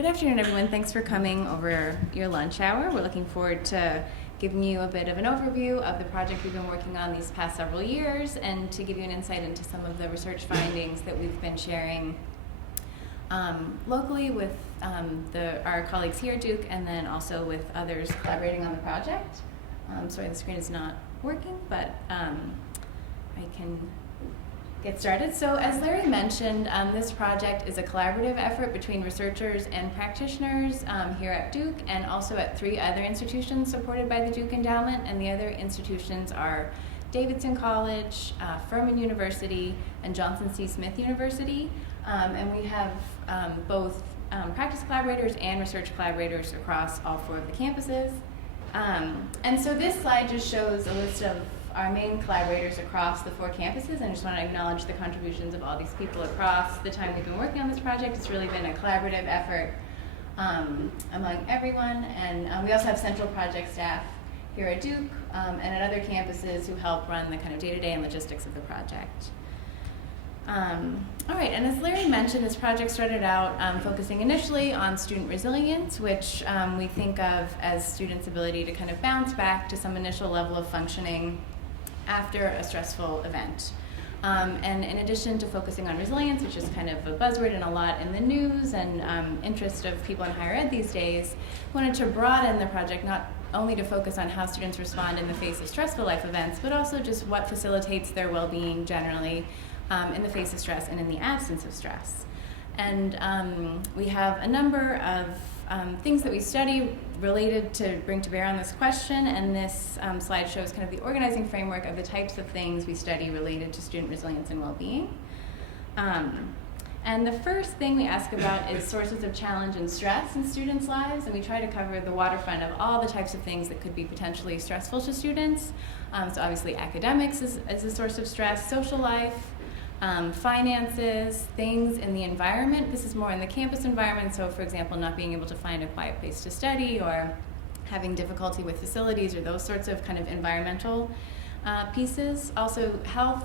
Good afternoon, everyone. Thanks for coming over your lunch hour. We're looking forward to giving you a bit of an overview of the project we've been working on these past several years and to give you an insight into some of the research findings that we've been sharing locally with our colleagues here at Duke and then also with others collaborating on the project. Sorry, the screen is not working, but I can get started. So as Larry mentioned, this project is a collaborative effort between researchers and practitioners here at Duke and also at 3 other institutions supported by the Duke Endowment, and the other institutions are Davidson College, Furman University, and Johnson C. Smith University. And we have both practice collaborators and research collaborators across all 4 of the campuses. And so this slide just shows a list of our main collaborators across the 4 campuses, and I just want to acknowledge the contributions of all these people across the time we've been working on this project. It's really been a collaborative effort among everyone, and we also have central project staff here at Duke and at other campuses who help run the kind of day-to-day and logistics of the project. All right, and as Larry mentioned, this project started out focusing initially on student resilience, which we think of as students' ability to kind of bounce back to some initial level of functioning after a stressful event. And in addition to focusing on resilience, which is kind of a buzzword and a lot in the news and interest of people in higher ed these days, we wanted to broaden the project not only to focus on how students respond in the face of stressful life events, but also just what facilitates their well-being generally in the face of stress and in the absence of stress. And we have a number of things that we study related to bring to bear on this question, and this slide shows kind of the organizing framework of the types of things we study related to student resilience and well-being. And the first thing we ask about is sources of challenge and stress in students' lives, and we try to cover the waterfront of all the types of things that could be potentially stressful to students. So obviously academics is a source of stress, social life, finances, things in the environment. This is more in the campus environment, so for example, not being able to find a quiet place to study or having difficulty with facilities or those sorts of kind of environmental pieces. Also health,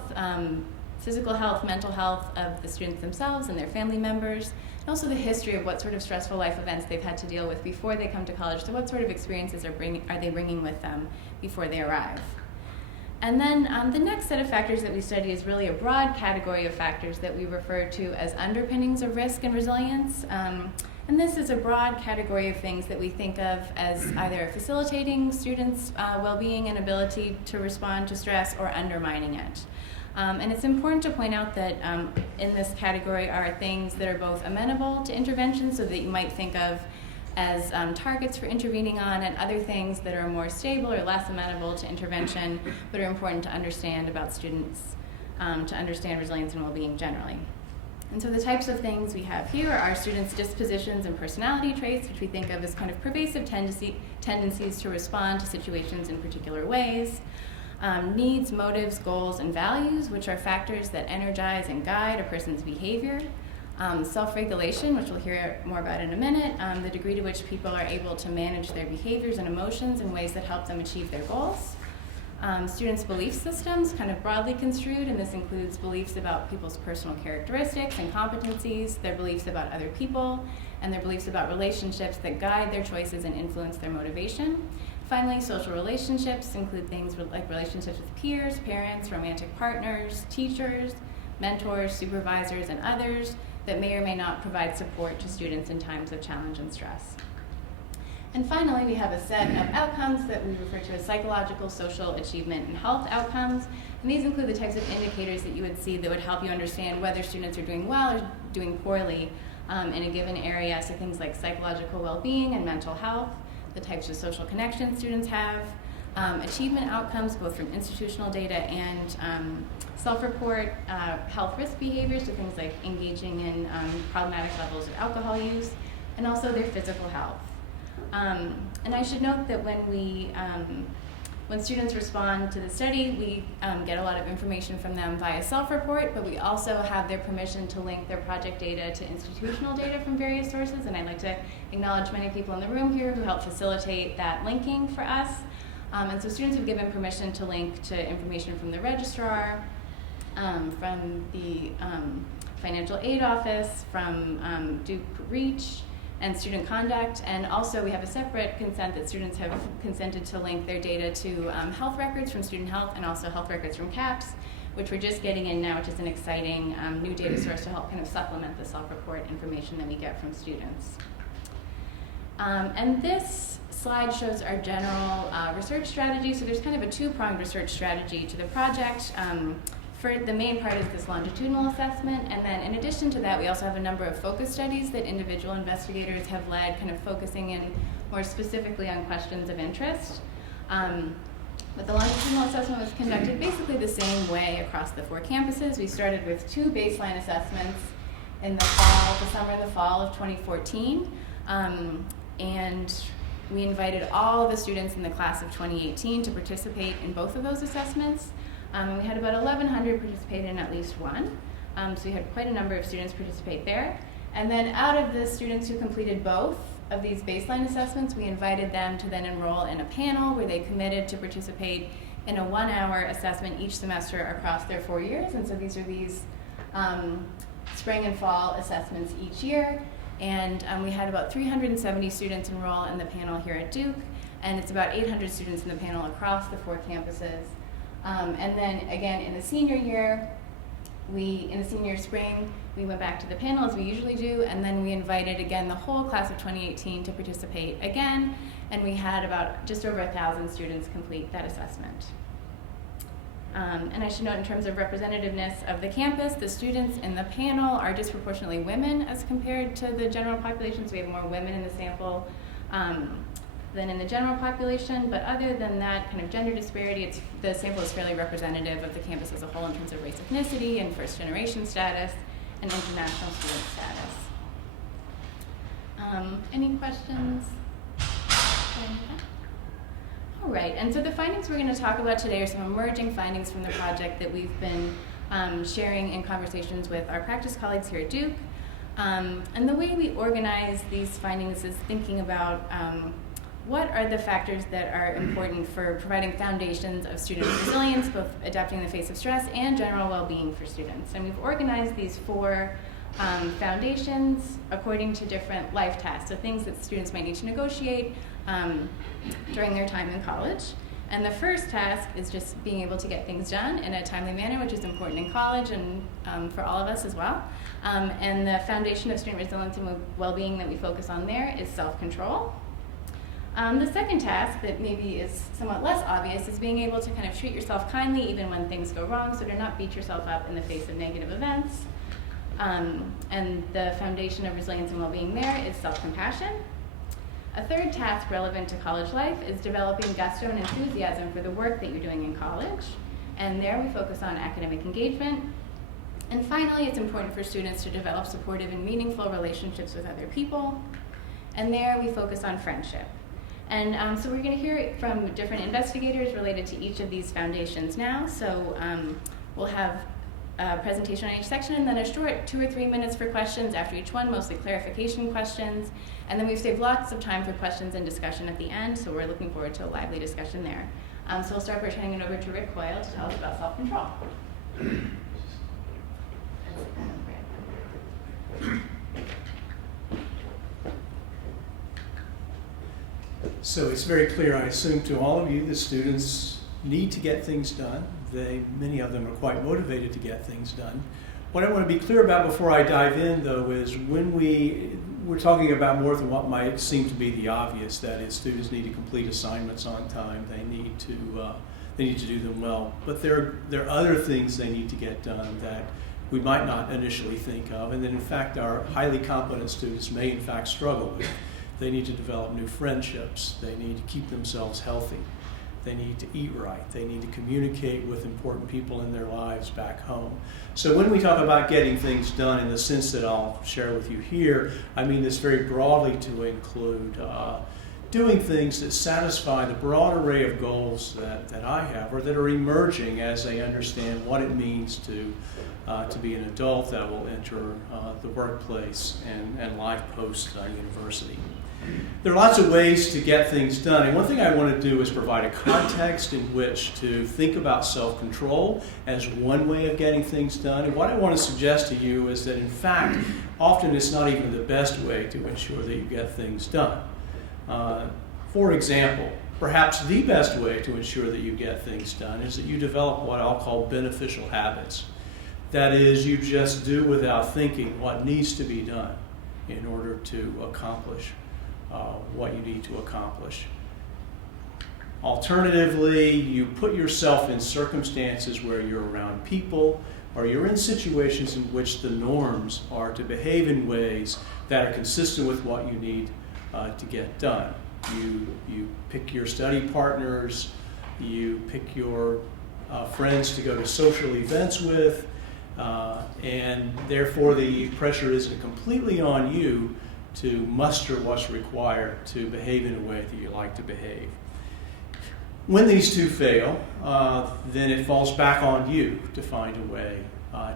physical health, mental health of the students themselves and their family members, and also the history of what sort of stressful life events they've had to deal with before they come to college, so what sort of experiences are they bringing with them before they arrive. And then the next set of factors that we study is really a broad category of factors that we refer to as underpinnings of risk and resilience. And this is a broad category of things that we think of as either facilitating students' well-being and ability to respond to stress or undermining it. And it's important to point out that in this category are things that are both amenable to intervention, so that you might think of as targets for intervening on, and other things that are more stable or less amenable to intervention, but are important to understand about students, to understand resilience and well-being generally. And so the types of things we have here are students' dispositions and personality traits, which we think of as kind of pervasive tendencies to respond to situations in particular ways. Needs, motives, goals, and values, which are factors that energize and guide a person's behavior. Self-regulation, which we'll hear more about in a minute, the degree to which people are able to manage their behaviors and emotions in ways that help them achieve their goals. Students' belief systems, kind of broadly construed, and this includes beliefs about people's personal characteristics and competencies, their beliefs about other people, and their beliefs about relationships that guide their choices and influence their motivation. Finally, social relationships include things like relationships with peers, parents, romantic partners, teachers, mentors, supervisors, and others that may or may not provide support to students in times of challenge and stress. And finally, we have a set of outcomes that we refer to as psychological, social, achievement, and health outcomes. And these include the types of indicators that you would see that would help you understand whether students are doing well or doing poorly in a given area. So things like psychological well-being and mental health, the types of social connections students have, achievement outcomes both from institutional data and self-report, health risk behaviors, so things like engaging in problematic levels of alcohol use, and also their physical health. And I should note that when students respond to the study, we get a lot of information from them via self-report, but we also have their permission to link their project data to institutional data from various sources, and I'd like to acknowledge many people in the room here who helped facilitate that linking for us. And so students have given permission to link to information from the registrar, from the financial aid office, from Duke Reach, and student conduct. And also we have a separate consent that students have consented to link their data to health records from student health and also health records from CAPS, which we're just getting in now, which is an exciting new data source to help kind of supplement the self-report information that we get from students. And this slide shows our general research strategy. So there's kind of a two-pronged research strategy to the project. For the main part is this longitudinal assessment, and then in addition to that, we also have a number of focus studies that individual investigators have led, kind of focusing in more specifically on questions of interest. But the longitudinal assessment was conducted basically the same way across the 4 campuses. We started with 2 baseline assessments in the summer and the fall of 2014. And we invited all of the students in the class of 2018 to participate in both of those assessments. And we had about 1,100 participate in at least one. So we had quite a number of students participate there. And then out of the students who completed both of these baseline assessments, we invited them to then enroll in a panel where they committed to participate in a 1-hour assessment each semester across their 4 years. And so these are spring and fall assessments each year. And we had about 370 students enroll in the panel here at Duke, and it's about 800 students in the panel across the 4 campuses. And then again, in the senior year, in the senior spring, we went back to the panel as we usually do, and then we invited again the whole class of 2018 to participate again, and we had about just over 1,000 students complete that assessment. And I should note, in terms of representativeness of the campus, the students in the panel are disproportionately women as compared to the general population, so we have more women in the sample than in the general population. But other than that kind of gender disparity, the sample is fairly representative of the campus as a whole in terms of race, ethnicity, and first-generation status, and international student status. Any questions? All right, and so the findings we're going to talk about today are some emerging findings from the project that we've been sharing in conversations with our practice colleagues here at Duke. And the way we organize these findings is thinking about what are the factors that are important for providing foundations of student resilience, both adapting in the face of stress and general well-being for students. And we've organized these 4 foundations according to different life tasks, so things that students might need to negotiate during their time in college. And the first task is just being able to get things done in a timely manner, which is important in college and for all of us as well. And the foundation of student resilience and well-being that we focus on there is self-control. The second task that maybe is somewhat less obvious is being able to kind of treat yourself kindly even when things go wrong, so to not beat yourself up in the face of negative events. And the foundation of resilience and well-being there is self-compassion. A third task relevant to college life is developing gusto and enthusiasm for the work that you're doing in college. And there we focus on academic engagement. And finally, it's important for students to develop supportive and meaningful relationships with other people. And there we focus on friendship. And so we're going to hear from different investigators related to each of these foundations now. So we'll have a presentation on each section, and then a short 2 or 3 minutes for questions after each one, mostly clarification questions. And then we've saved lots of time for questions and discussion at the end, so we're looking forward to a lively discussion there. So we'll start by turning it over to Rick Coyle to tell us about self-control. So it's very clear, I assume, to all of you, the students need to get things done. Many of them are quite motivated to get things done. What I want to be clear about before I dive in, though, is when we're talking about more than what might seem to be the obvious, that is, students need to complete assignments on time, they need to do them well. But there are other things they need to get done that we might not initially think of, and that in fact our highly competent students may in fact struggle with. They need to develop new friendships, they need to keep themselves healthy, they need to eat right, they need to communicate with important people in their lives back home. So when we talk about getting things done in the sense that I'll share with you here, I mean this very broadly to include doing things that satisfy the broad array of goals that I have, or that are emerging as they understand what it means to be an adult that will enter the workplace and life post-university. There are lots of ways to get things done, and one thing I want to do is provide a context in which to think about self-control as one way of getting things done. And what I want to suggest to you is that, in fact, often it's not even the best way to ensure that you get things done. For example, perhaps the best way to ensure that you get things done is that you develop what I'll call beneficial habits. That is, you just do without thinking what needs to be done in order to accomplish what you need to accomplish. Alternatively, you put yourself in circumstances where you're around people, or you're in situations in which the norms are to behave in ways that are consistent with what you need to get done. You pick your study partners, you pick your friends to go to social events with, and therefore the pressure isn't completely on you to muster what's required to behave in a way that you like to behave. When these two fail, then it falls back on you to find a way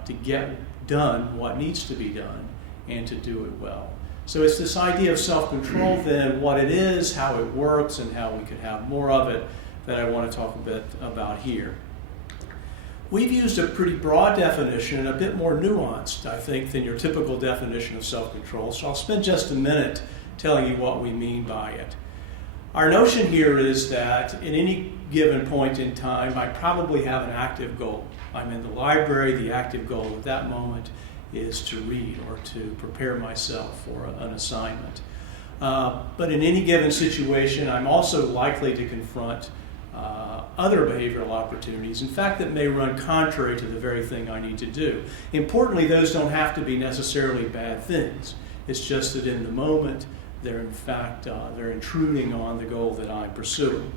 to get done what needs to be done and to do it well. So it's this idea of self-control then, what it is, how it works, and how we could have more of it that I want to talk a bit about here. We've used a pretty broad definition and a bit more nuanced, I think, than your typical definition of self-control. So I'll spend just a minute telling you what we mean by it. Our notion here is that at any given point in time, I probably have an active goal. I'm in the library. The active goal at that moment is to read or to prepare myself for an assignment. But in any given situation, I'm also likely to confront other behavioral opportunities, in fact, that may run contrary to the very thing I need to do. Importantly, those don't have to be necessarily bad things. It's just that in the moment, they're in fact, they're intruding on the goal that I'm pursuing.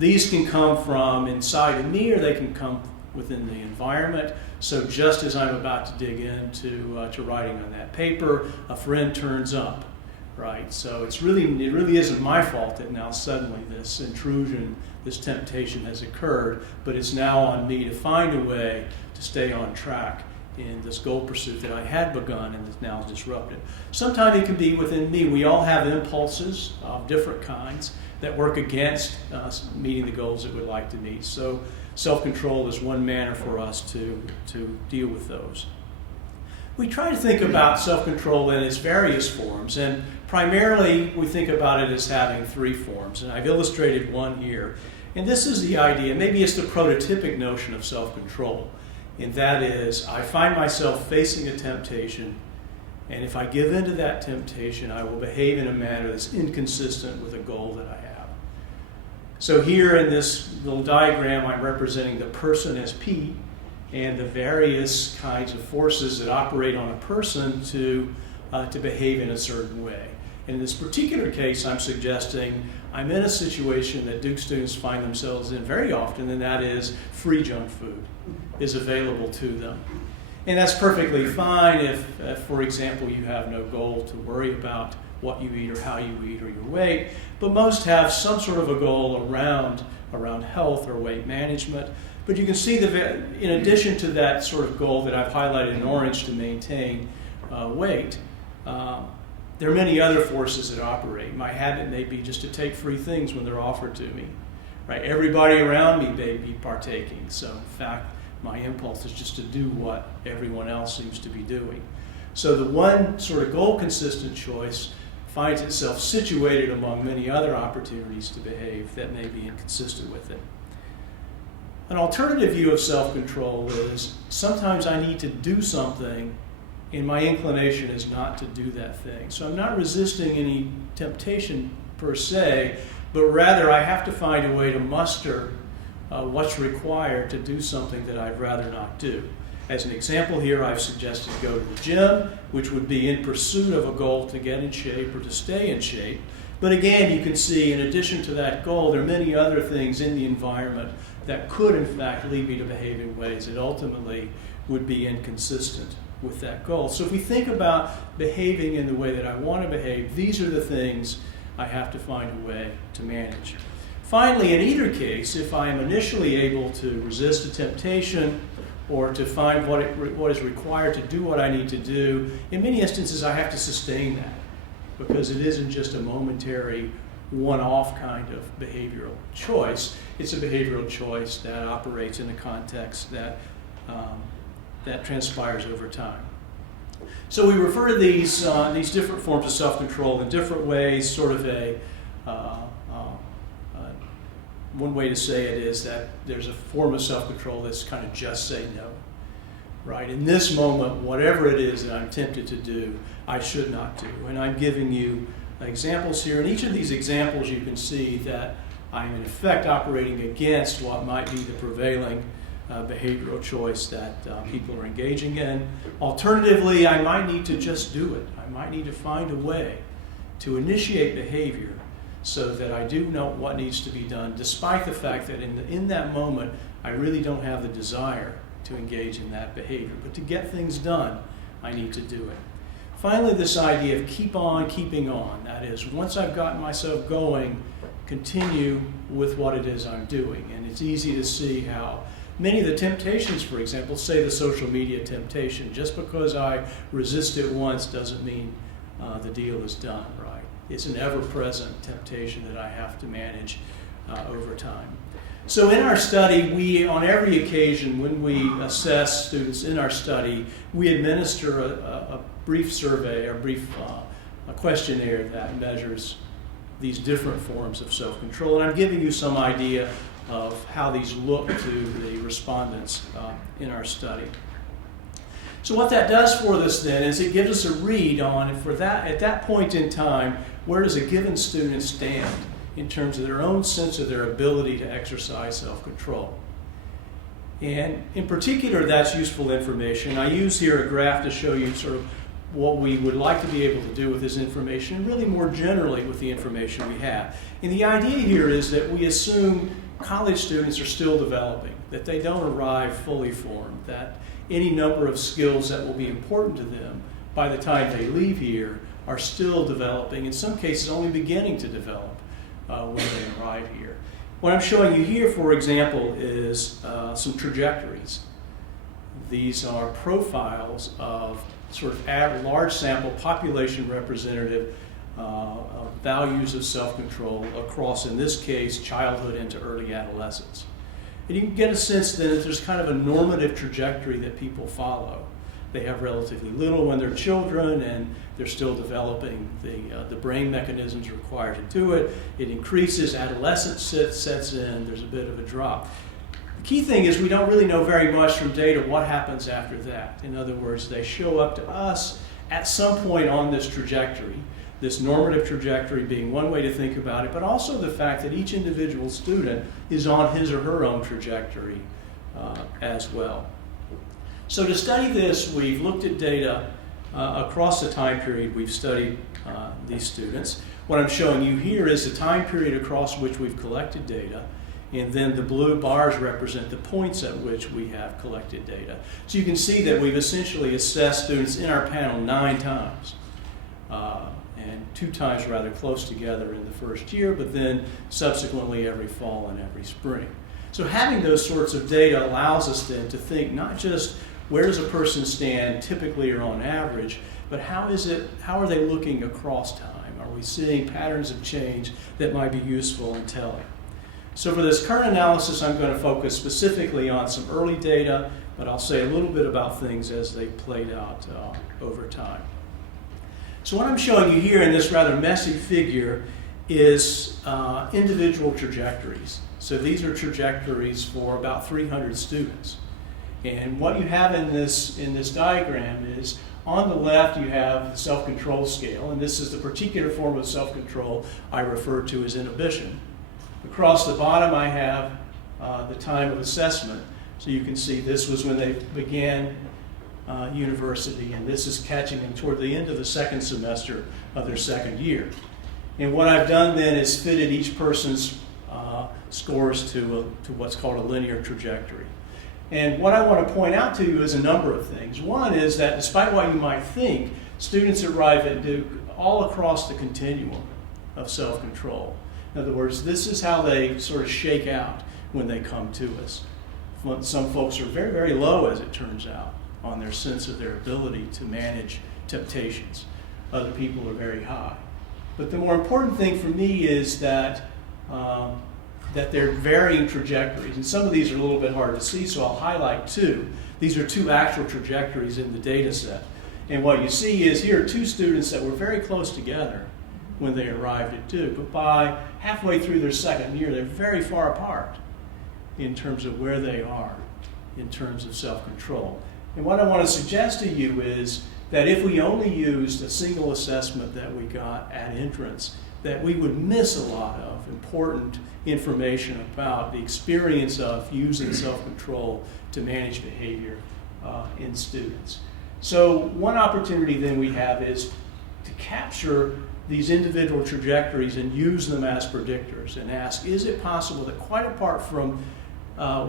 These can come from inside of me, or they can come within the environment. So just as I'm about to dig into to writing on that paper, a friend turns up, right? So it really isn't my fault that now suddenly this intrusion, this temptation has occurred, but it's now on me to find a way to stay on track in this goal pursuit that I had begun and is now disrupted. Sometimes it can be within me. We all have impulses of different kinds that work against meeting the goals that we'd like to meet. So self-control is one manner for us to deal with those. We try to think about self-control in its various forms, and primarily we think about it as having three forms, and I've illustrated one here. And this is the idea, maybe it's the prototypic notion of self-control, and that is, I find myself facing a temptation, and if I give in to that temptation, I will behave in a manner that's inconsistent with a goal that I have. So here in this little diagram, I'm representing the person as P, and the various kinds of forces that operate on a person to behave in a certain way. And in this particular case, I'm suggesting I'm in a situation that Duke students find themselves in very often, and that is free junk food is available to them. And that's perfectly fine if, for example, you have no goal to worry about what you eat or how you eat or your weight, but most have some sort of a goal around health or weight management. But you can see that in addition to that sort of goal that I've highlighted in orange to maintain weight, there are many other forces that operate. My habit may be just to take free things when they're offered to me. Right? Everybody around me may be partaking. So in fact, my impulse is just to do what everyone else seems to be doing. So the one sort of goal-consistent choice finds itself situated among many other opportunities to behave that may be inconsistent with it. An alternative view of self-control is sometimes I need to do something and my inclination is not to do that thing. So I'm not resisting any temptation per se, but rather I have to find a way to muster what's required to do something that I'd rather not do. As an example here, I've suggested go to the gym, which would be in pursuit of a goal to get in shape or to stay in shape. But again, you can see in addition to that goal, there are many other things in the environment that could in fact lead me to behave in ways that ultimately would be inconsistent with that goal. So if we think about behaving in the way that I want to behave, these are the things I have to find a way to manage. Finally, in either case, if I am initially able to resist a temptation or to find what is required to do what I need to do, in many instances I have to sustain that, because it isn't just a momentary one-off kind of behavioral choice. It's a behavioral choice that operates in a context that transpires over time. So we refer to these different forms of self-control in different ways. Sort of one way to say it is that there's a form of self-control that's kind of just say no. Right? In this moment, whatever it is that I'm tempted to do, I should not do. And I'm giving you examples here. In each of these examples, you can see that I'm in effect operating against what might be the prevailing behavioral choice that people are engaging in. Alternatively, I might need to just do it. I might need to find a way to initiate behavior so that I do know what needs to be done, despite the fact that in that moment, I really don't have the desire to engage in that behavior. But to get things done, I need to do it. Finally, this idea of keep on keeping on. That is, once I've gotten myself going, continue with what it is I'm doing. And it's easy to see how many of the temptations, for example, say the social media temptation, just because I resist it once doesn't mean the deal is done, right? It's an ever-present temptation that I have to manage over time. So in our study, we, on every occasion when we assess students in our study, we administer a brief survey, or a questionnaire that measures these different forms of self-control. And I'm giving you some idea of how these look to the respondents in our study. So what that does for us then is it gives us a read on, at that point in time, where does a given student stand in terms of their own sense of their ability to exercise self-control. And in particular, that's useful information. I use here a graph to show you sort of what we would like to be able to do with this information, and really more generally with the information we have. And the idea here is that we assume college students are still developing, that they don't arrive fully formed, that any number of skills that will be important to them by the time they leave here are still developing, in some cases only beginning to develop when they arrive here. What I'm showing you here, for example, is some trajectories. These are profiles of sort of large sample, population representative values of self-control across, in this case, childhood into early adolescence. And you can get a sense then that there's kind of a normative trajectory that people follow. They have relatively little when they're children, and they're still developing the brain mechanisms required to do it. It increases, adolescence sets in, there's a bit of a drop. The key thing is we don't really know very much from data what happens after that. In other words, they show up to us at some point on this trajectory, this normative trajectory being one way to think about it, but also the fact that each individual student is on his or her own trajectory as well. So to study this, we've looked at data across the time period we've studied these students. What I'm showing you here is the time period across which we've collected data, and then the blue bars represent the points at which we have collected data. So you can see that we've essentially assessed students in our panel 9 times, and 2 times rather close together in the first year, but then subsequently every fall and every spring. So having those sorts of data allows us then to think not just where does a person stand typically or on average, but how are they looking across time? Are we seeing patterns of change that might be useful in telling? So for this current analysis, I'm going to focus specifically on some early data, but I'll say a little bit about things as they played out over time. So what I'm showing you here in this rather messy figure is individual trajectories. So these are trajectories for about 300 students. And what you have in this diagram is, on the left you have the self-control scale, and this is the particular form of self-control I refer to as inhibition. Across the bottom I have the time of assessment. So you can see this was when they began university, and this is catching them toward the end of the second semester of their second year. And what I've done then is fitted each person's scores to what's called a linear trajectory. And what I want to point out to you is a number of things. One is that despite what you might think, students arrive at Duke all across the continuum. of self-control. In other words, this is how they sort of shake out when they come to us. Some folks are very, very low, as it turns out, on their sense of their ability to manage temptations. Other people are very high. But the more important thing for me is that they're varying trajectories. And some of these are a little bit hard to see, so I'll highlight two. These are two actual trajectories in the data set. And what you see is here are two students that were very close together when they arrived at Duke, but by halfway through their second year, they're very far apart in terms of where they are in terms of self-control. And what I want to suggest to you is that if we only used a single assessment that we got at entrance, that we would miss a lot of important information about the experience of using self-control to manage behavior in students. So one opportunity then we have is to capture these individual trajectories and use them as predictors and ask, is it possible that quite apart from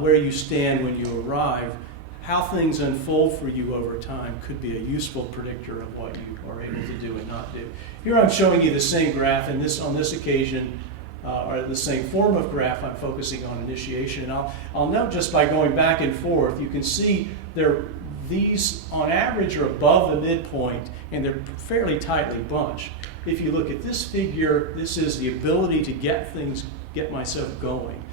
where you stand when you arrive, how things unfold for you over time could be a useful predictor of what you are able to do and not do. Here I'm showing you the same graph, and on this occasion, or the same form of graph, I'm focusing on initiation. And I'll note just by going back and forth, you can see these on average are above the midpoint, and they're fairly tightly bunched. If you look at this figure, this is the ability to get myself going,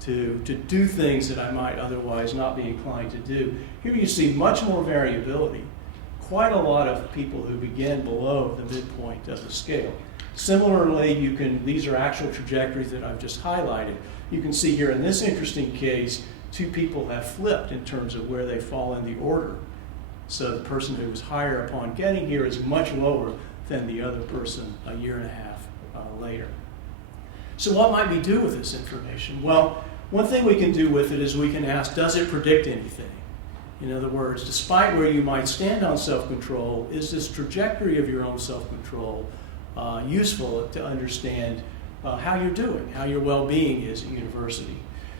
to do things that I might otherwise not be inclined to do. Here you see much more variability. Quite a lot of people who begin below the midpoint of the scale. Similarly, these are actual trajectories that I've just highlighted. You can see here in this interesting case, two people have flipped in terms of where they fall in the order. So the person who was higher upon getting here is much lower than the other person a year and a half later. So what might we do with this information? Well, one thing we can do with it is we can ask, does it predict anything? In other words, despite where you might stand on self-control, is this trajectory of your own self-control useful to understand how you're doing, how your well-being is at university?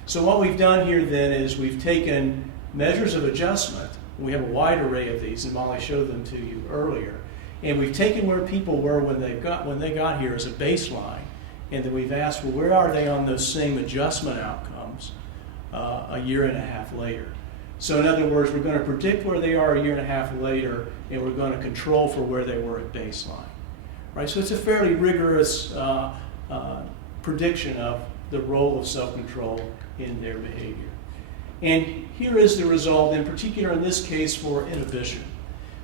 So what we've done here then is we've taken measures of adjustment. We have a wide array of these, and Molly showed them to you earlier. And we've taken where people were when they got here as a baseline, and then we've asked, well, where are they on those same adjustment outcomes a year and a half later? So in other words, we're going to predict where they are a year and a half later, and we're going to control for where they were at baseline. Right? So it's a fairly rigorous prediction of the role of self-control in their behavior. And here is the result, in particular in this case, for inhibition.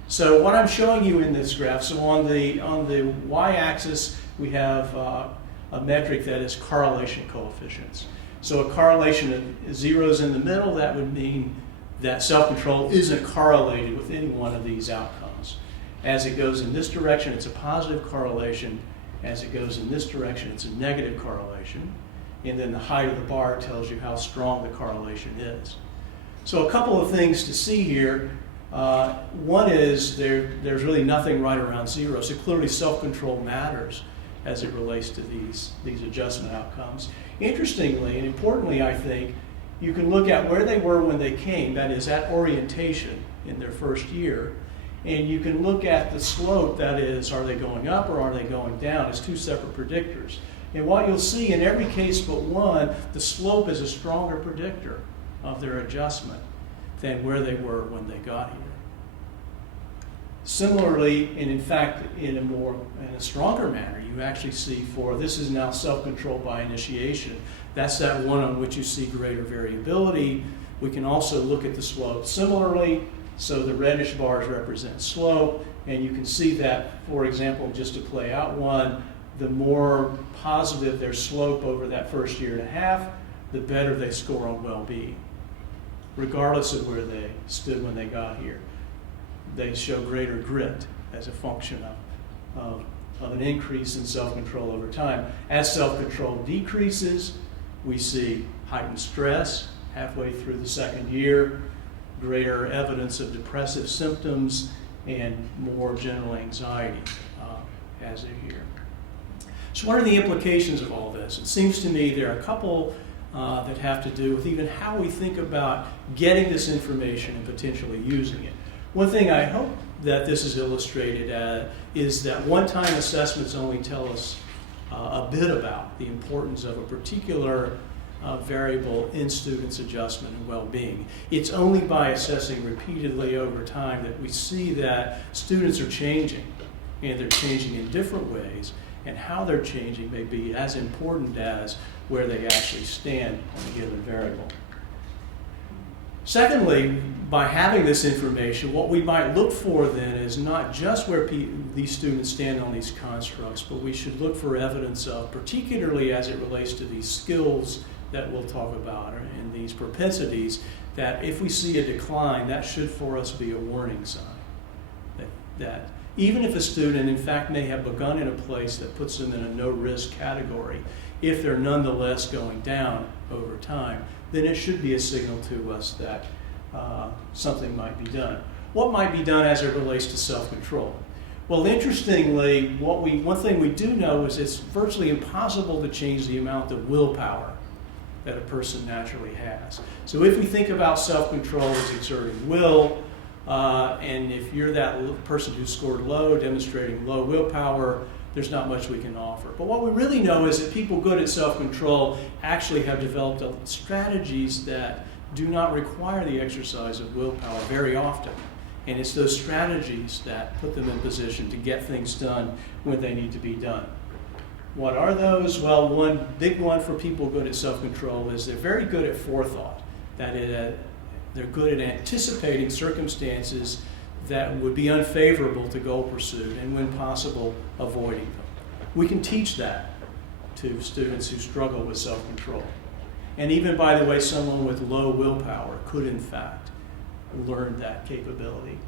So what I'm showing you in this graph, so on the y-axis we have a metric that is correlation coefficients. So a correlation of zeros in the middle, that would mean that self-control isn't correlated with any one of these outcomes. As it goes in this direction, it's a positive correlation. As it goes in this direction, it's a negative correlation. And then the height of the bar tells you how strong the correlation is. So a couple of things to see here. One is there's really nothing right around zero. So clearly self-control matters as it relates to these adjustment outcomes. Interestingly and importantly, I think, you can look at where they were when they came, that is at orientation in their first year, and you can look at the slope, that is, are they going up or are they going down, as two separate predictors. And what you'll see in every case but one, the slope is a stronger predictor of their adjustment than where they were when they got here. Similarly, and in fact, in a stronger manner, you actually see this is now self-control by initiation. That's that one on which you see greater variability. We can also look at the slope similarly. So the reddish bars represent slope, and you can see that, for example, just to play out one, the more positive their slope over that first year and a half, the better they score on well-being, regardless of where they stood when they got here. They show greater grit as a function of an increase in self-control over time. As self-control decreases, we see heightened stress halfway through the second year, greater evidence of depressive symptoms, and more general anxiety as a year. So what are the implications of all this? It seems to me there are a couple that have to do with even how we think about getting this information and potentially using it. One thing I hope that this is illustrated is that one-time assessments only tell us a bit about the importance of a particular variable in students' adjustment and well-being. It's only by assessing repeatedly over time that we see that students are changing, and they're changing in different ways, and how they're changing may be as important as where they actually stand on a given variable. Secondly, by having this information, what we might look for then is not just where these students stand on these constructs, but we should look for evidence of, particularly as it relates to these skills that we'll talk about and these propensities, that if we see a decline, that should for us be a warning sign. That even if a student in fact may have begun in a place that puts them in a no-risk category, if they're nonetheless going down over time, then it should be a signal to us that something might be done. What might be done as it relates to self-control? Well, interestingly, one thing we do know is it's virtually impossible to change the amount of willpower that a person naturally has. So if we think about self-control as exerting will, and if you're that person who scored low, demonstrating low willpower, there's not much we can offer. But what we really know is that people good at self-control actually have developed strategies that do not require the exercise of willpower very often. And it's those strategies that put them in position to get things done when they need to be done. What are those? Well, one big one for people good at self-control is they're very good at forethought. That is, they're good at anticipating circumstances that would be unfavorable to goal pursuit, and when possible, avoiding them. We can teach that to students who struggle with self-control. And even, by the way, someone with low willpower could, in fact, learn that capability.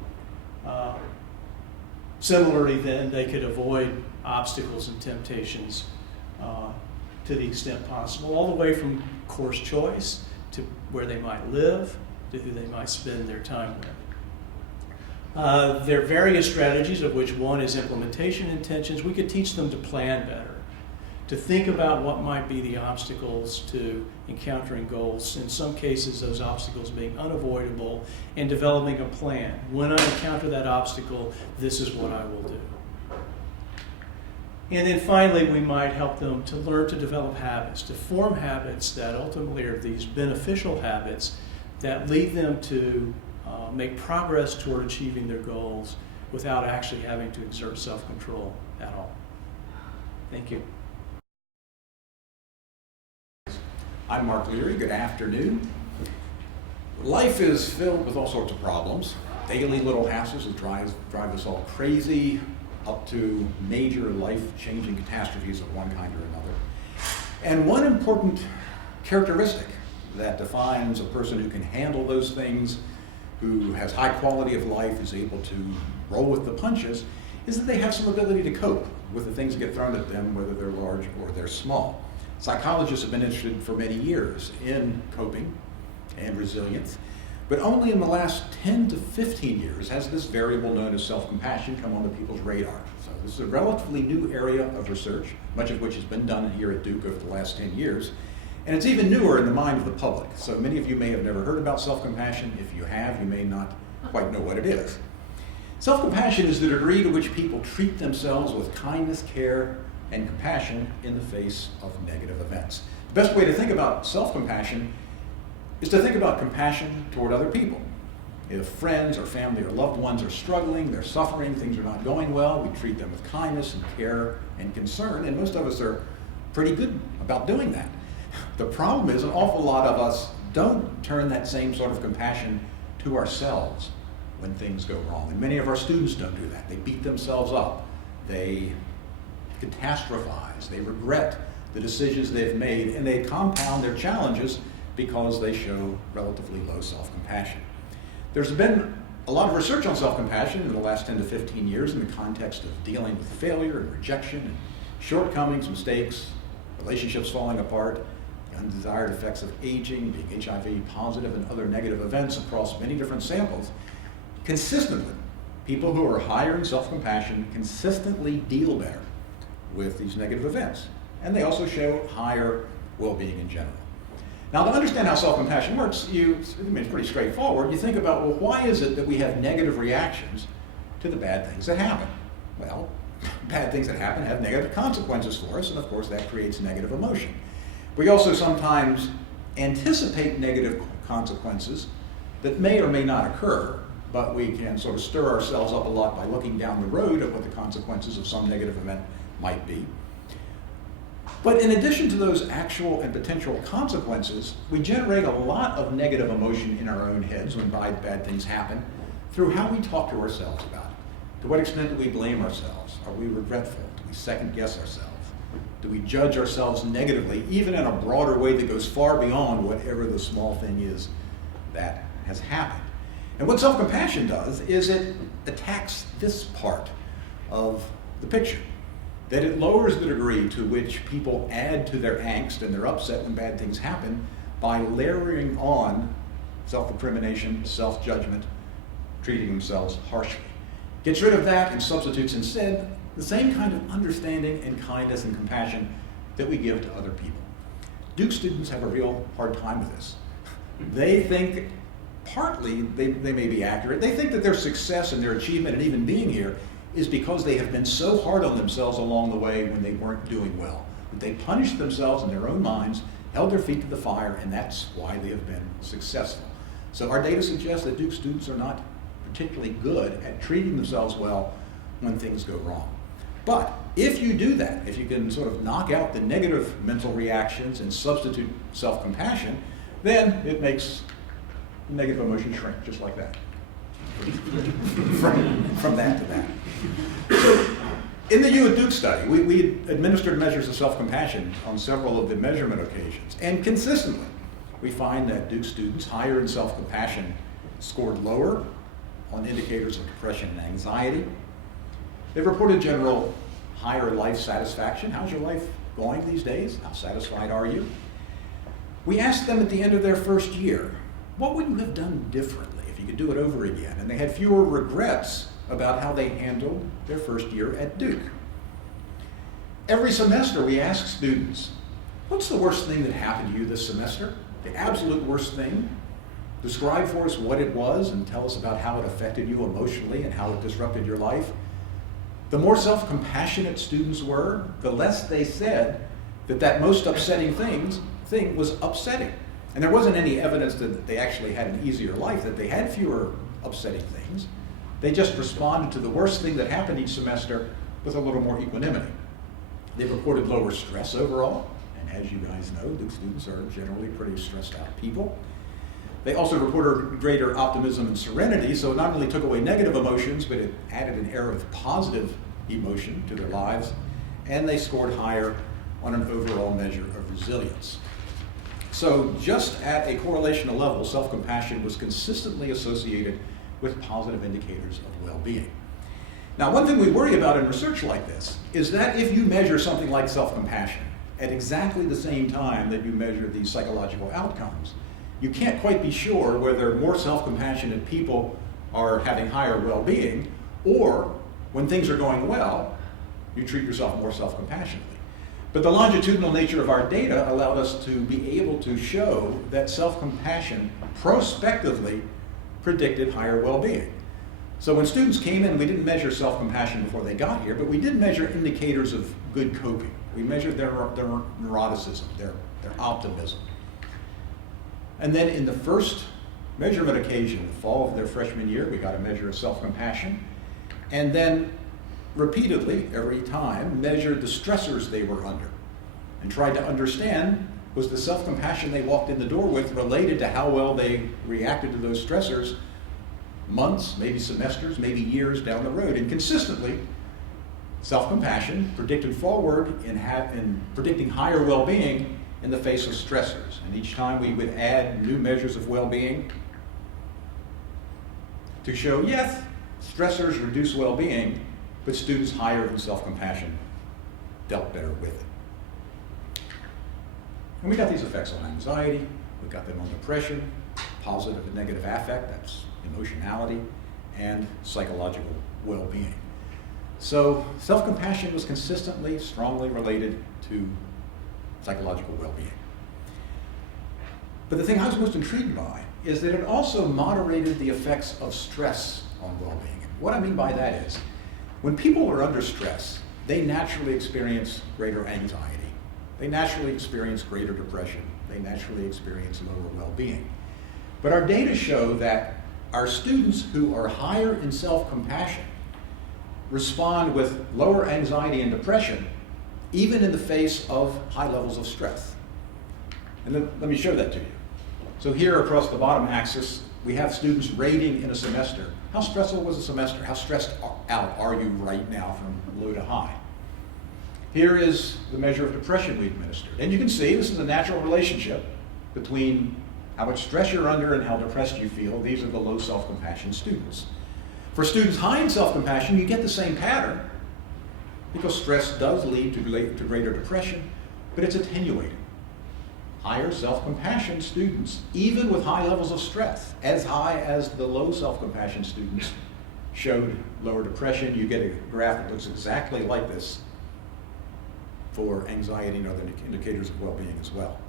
Similarly, then, they could avoid obstacles and temptations to the extent possible, all the way from course choice to where they might live, to who they might spend their time with. There are various strategies, of which one is implementation intentions. We could teach them to plan better, to think about what might be the obstacles to encountering goals, in some cases those obstacles being unavoidable, and developing a plan. When I encounter that obstacle, this is what I will do. And then finally, we might help them to learn to develop habits, to form habits that ultimately are these beneficial habits that lead them to make progress toward achieving their goals without actually having to exert self-control at all. Thank you. I'm Mark Leary. Good afternoon. Life is filled with all sorts of problems. Daily little hassles that drive us all crazy, up to major life-changing catastrophes of one kind or another. And one important characteristic that defines a person who can handle those things, who has high quality of life, is able to roll with the punches, is that they have some ability to cope with the things that get thrown at them, whether they're large or they're small. Psychologists have been interested for many years in coping and resilience, but only in the last 10 to 15 years has this variable known as self-compassion come onto people's radar. So this is a relatively new area of research, much of which has been done here at Duke over the last 10 years. And it's even newer in the mind of the public. So many of you may have never heard about self-compassion. If you have, you may not quite know what it is. Self-compassion is the degree to which people treat themselves with kindness, care, and compassion in the face of negative events. The best way to think about self-compassion is to think about compassion toward other people. If friends or family or loved ones are struggling, they're suffering, things are not going well, we treat them with kindness and care and concern, and most of us are pretty good about doing that. The problem is an awful lot of us don't turn that same sort of compassion to ourselves when things go wrong. And many of our students don't do that. They beat themselves up. They catastrophize. They regret the decisions they've made, and they compound their challenges because they show relatively low self-compassion. There's been a lot of research on self-compassion in the last 10 to 15 years in the context of dealing with failure and rejection and shortcomings, mistakes, relationships falling apart, undesired effects of aging, being HIV positive, and other negative events across many different samples. Consistently, people who are higher in self-compassion consistently deal better with these negative events. And they also show higher well-being in general. Now, to understand how self-compassion works, it's pretty straightforward. You think about, well, why is it that we have negative reactions to the bad things that happen? Well, bad things that happen have negative consequences for us, and of course that creates negative emotion. We also sometimes anticipate negative consequences that may or may not occur, but we can sort of stir ourselves up a lot by looking down the road at what the consequences of some negative event might be. But in addition to those actual and potential consequences, we generate a lot of negative emotion in our own heads when bad things happen through how we talk to ourselves about it. To what extent do we blame ourselves? Are we regretful? Do we second guess ourselves? Do we judge ourselves negatively, even in a broader way that goes far beyond whatever the small thing is that has happened? And what self-compassion does is it attacks this part of the picture, that it lowers the degree to which people add to their angst and their upset when bad things happen by layering on self-recrimination, self-judgment, treating themselves harshly. Gets rid of that and substitutes instead the same kind of understanding and kindness and compassion that we give to other people. Duke students have a real hard time with this. They think, partly, they may be accurate, they think that their success and their achievement and even being here is because they have been so hard on themselves along the way when they weren't doing well. That they punished themselves in their own minds, held their feet to the fire, and that's why they have been successful. So our data suggests that Duke students are not particularly good at treating themselves well when things go wrong. But if you do that, if you can sort of knock out the negative mental reactions and substitute self-compassion, then it makes negative emotion shrink, just like that. from that to that. So, in the U at Duke study, we administered measures of self-compassion on several of the measurement occasions, and consistently, we find that Duke students higher in self-compassion scored lower on indicators of depression and anxiety. They've reported general higher life satisfaction. How's your life going these days? How satisfied are you? We asked them at the end of their first year, what would you have done differently if you could do it over again? And they had fewer regrets about how they handled their first year at Duke. Every semester we ask students, what's the worst thing that happened to you this semester? The absolute worst thing? Describe for us what it was and tell us about how it affected you emotionally and how it disrupted your life. The more self-compassionate students were, the less they said that most upsetting thing was upsetting. And there wasn't any evidence that they actually had an easier life, that they had fewer upsetting things. They just responded to the worst thing that happened each semester with a little more equanimity. They reported lower stress overall, and as you guys know, Duke students are generally pretty stressed out people. They also reported greater optimism and serenity, so it not only took away negative emotions, but it added an air of positive emotion to their lives, and they scored higher on an overall measure of resilience. So just at a correlational level, self-compassion was consistently associated with positive indicators of well-being. Now, one thing we worry about in research like this is that if you measure something like self-compassion at exactly the same time that you measure these psychological outcomes, you can't quite be sure whether more self-compassionate people are having higher well-being, or when things are going well, you treat yourself more self-compassionately. But the longitudinal nature of our data allowed us to be able to show that self-compassion prospectively predicted higher well-being. So when students came in, we didn't measure self-compassion before they got here, but we did measure indicators of good coping. We measured their neuroticism, their optimism. And then in the first measurement occasion, the fall of their freshman year, we got a measure of self-compassion. And then repeatedly, every time, measured the stressors they were under and tried to understand, was the self-compassion they walked in the door with related to how well they reacted to those stressors months, maybe semesters, maybe years down the road. And consistently, self-compassion predicted forward in predicting higher well-being in the face of stressors. And each time we would add new measures of well-being to show, yes, stressors reduce well-being, but students higher in self-compassion dealt better with it. And we got these effects on anxiety, we got them on depression, positive and negative affect, that's emotionality, and psychological well-being. So self-compassion was consistently, strongly related to psychological well-being. But the thing I was most intrigued by is that it also moderated the effects of stress on well-being. What I mean by that is, when people are under stress, they naturally experience greater anxiety. They naturally experience greater depression. They naturally experience lower well-being. But our data show that our students who are higher in self-compassion respond with lower anxiety and depression, even in the face of high levels of stress. And let me show that to you. So here across the bottom axis, we have students rating in a semester. How stressful was the semester? How stressed out are you right now from low to high? Here is the measure of depression we administered. And you can see this is a natural relationship between how much stress you're under and how depressed you feel. These are the low self-compassion students. For students high in self-compassion, you get the same pattern because stress does lead to greater depression, but it's attenuated. Higher self-compassion students, even with high levels of stress, as high as the low self-compassion students, showed lower depression. You get a graph that looks exactly like this for anxiety and other indicators of well-being as well.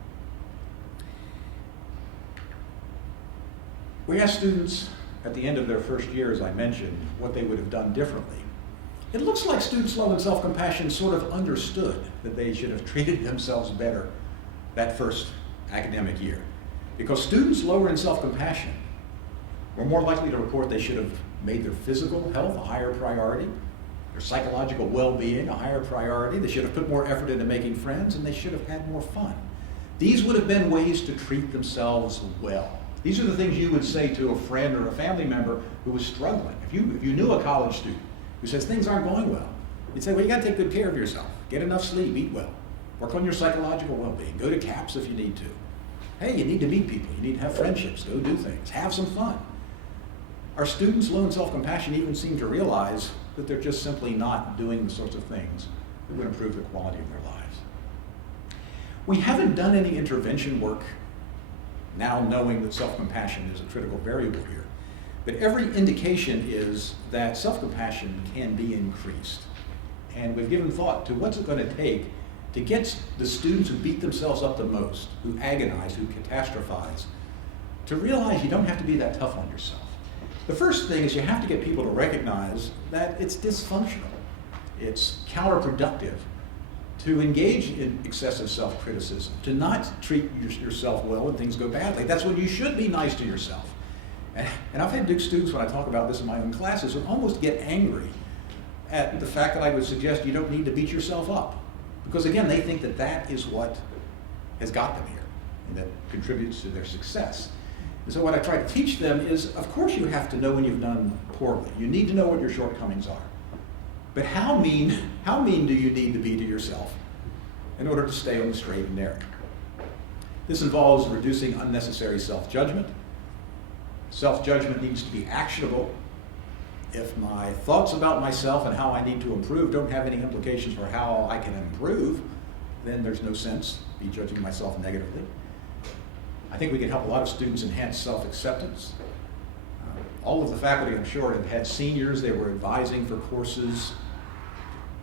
We asked students at the end of their first year, as I mentioned, what they would have done differently. It looks like students low in self-compassion sort of understood that they should have treated themselves better that first academic year. Because students lower in self-compassion were more likely to report they should have made their physical health a higher priority, their psychological well-being a higher priority, they should have put more effort into making friends, and they should have had more fun. These would have been ways to treat themselves well. These are the things you would say to a friend or a family member who was struggling. If you knew a college student who says things aren't going well, you'd say, well, you gotta take good care of yourself. Get enough sleep, eat well. Work on your psychological well-being. Go to CAPS if you need to. Hey, you need to meet people. You need to have friendships. Go do things. Have some fun. Our students low in self-compassion even seem to realize that they're just simply not doing the sorts of things that would improve the quality of their lives. We haven't done any intervention work now knowing that self-compassion is a critical variable here. But every indication is that self-compassion can be increased. And we've given thought to what's it going to take to get the students who beat themselves up the most, who agonize, who catastrophize, to realize you don't have to be that tough on yourself. The first thing is you have to get people to recognize that it's dysfunctional. It's counterproductive to engage in excessive self-criticism, to not treat yourself well when things go badly. That's when you should be nice to yourself. And I've had students, when I talk about this in my own classes, who almost get angry at the fact that I would suggest you don't need to beat yourself up. Because again, they think that that is what has got them here and that contributes to their success. And so what I try to teach them is, of course you have to know when you've done poorly. You need to know what your shortcomings are. But how mean do you need to be to yourself in order to stay on the straight and narrow? This involves reducing unnecessary self-judgment. Self-judgment needs to be actionable. If my thoughts about myself and how I need to improve don't have any implications for how I can improve, then there's no sense be judging myself negatively. I think we can help a lot of students enhance self-acceptance. All of the faculty, I'm sure, have had seniors they were advising for courses.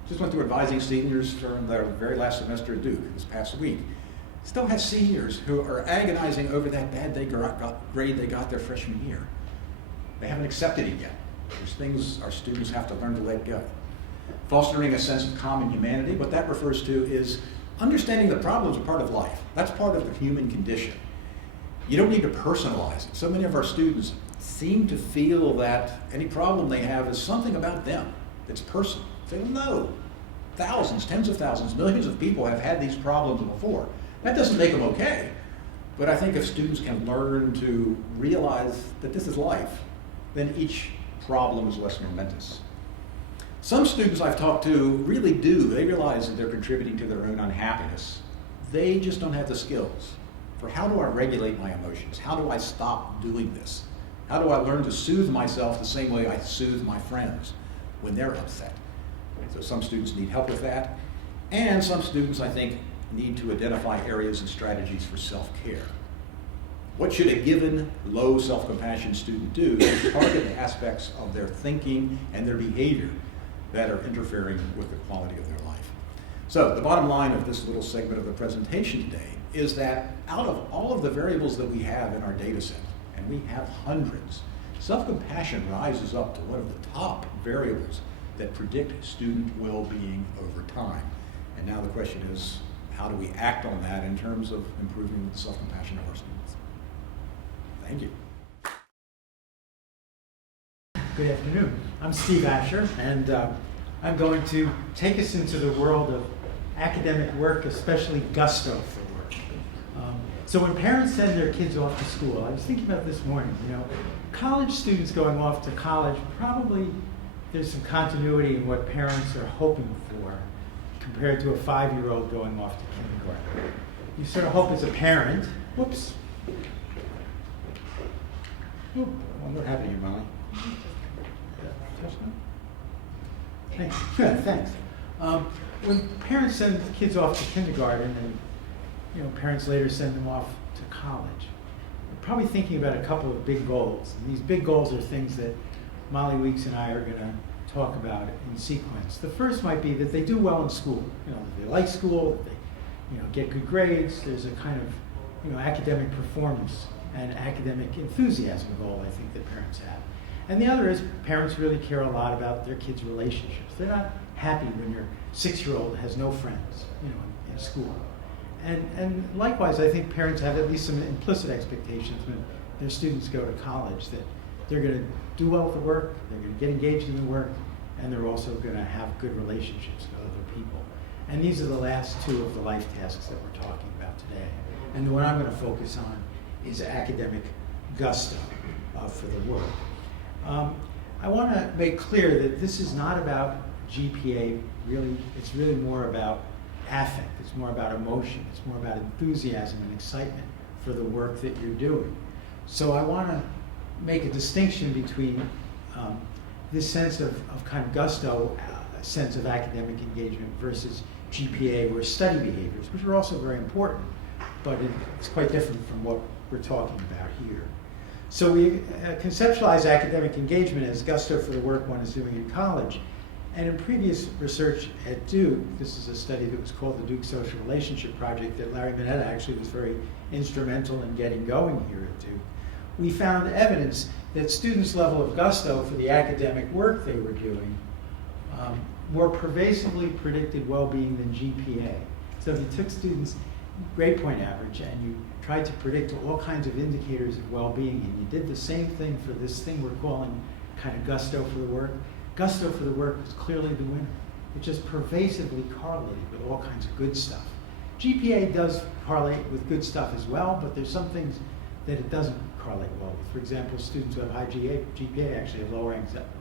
Just went through advising seniors during their very last semester at Duke this past week. Still have seniors who are agonizing over that bad grade they got their freshman year. They haven't accepted it yet. There's things our students have to learn to let go. Fostering a sense of common humanity, what that refers to is understanding that problems are part of life. That's part of the human condition. You don't need to personalize it. So many of our students seem to feel that any problem they have is something about them that's personal. Say, well, no. Thousands, tens of thousands, millions of people have had these problems before. That doesn't make them okay. But I think if students can learn to realize that this is life, then each problem is less momentous. Some students I've talked to really do. They realize that they're contributing to their own unhappiness. They just don't have the skills for how do I regulate my emotions? How do I stop doing this? How do I learn to soothe myself the same way I soothe my friends when they're upset? So some students need help with that. And some students, I think, need to identify areas and strategies for self-care. What should a given low self-compassion student do to target the aspects of their thinking and their behavior that are interfering with the quality of their life? So the bottom line of this little segment of the presentation today is that out of all of the variables that we have in our data set, and we have hundreds, self-compassion rises up to one of the top variables that predict student well-being over time. And now the question is, how do we act on that in terms of improving the self-compassion of our students? Thank you. Good afternoon. I'm Steve Asher, and I'm going to take us into the world of academic work, especially gusto for work. So when parents send their kids off to school, I was thinking about this morning, college students going off to college, probably there's some continuity in what parents are hoping for compared to a 5-year-old going off to kindergarten. You sort of hope as a parent, whoops. Oh, what happened to you, Molly? Thanks. Yeah, thanks. When parents send kids off to kindergarten and parents later send them off to college, they're probably thinking about a couple of big goals. And these big goals are things that Molly Weeks and I are going to talk about in sequence. The first might be that they do well in school. That they like school, that they get good grades. There's a kind of academic performance and academic enthusiasm goal I think that parents have. And the other is parents really care a lot about their kids' relationships. They're not happy when your 6-year-old has no friends, in school. And likewise, I think parents have at least some implicit expectations when their students go to college that they're going to do well with the work, they're going to get engaged in the work, and they're also going to have good relationships with other people. And these are the last two of the life tasks that we're talking about today. And the one I'm going to focus on is academic gusto for the work. I want to make clear that this is not about GPA, really. It's really more about affect. It's more about emotion. It's more about enthusiasm and excitement for the work that you're doing. So I want to make a distinction between this sense of kind of gusto, sense of academic engagement versus GPA or study behaviors, which are also very important, but it's quite different from what we're talking about here. So we conceptualize academic engagement as gusto for the work one is doing in college. And in previous research at Duke, this is a study that was called the Duke Social Relationship Project that Larry Mineta actually was very instrumental in getting going here at Duke. We found evidence that students' level of gusto for the academic work they were doing more pervasively predicted well-being than GPA. So if you took students' grade point average and you tried to predict all kinds of indicators of well-being, and you did the same thing for this thing we're calling kind of gusto for the work, gusto for the work was clearly the winner. It just pervasively correlated with all kinds of good stuff. GPA does correlate with good stuff as well, but there's some things that it doesn't correlate well with. For example, students who have high GPA actually have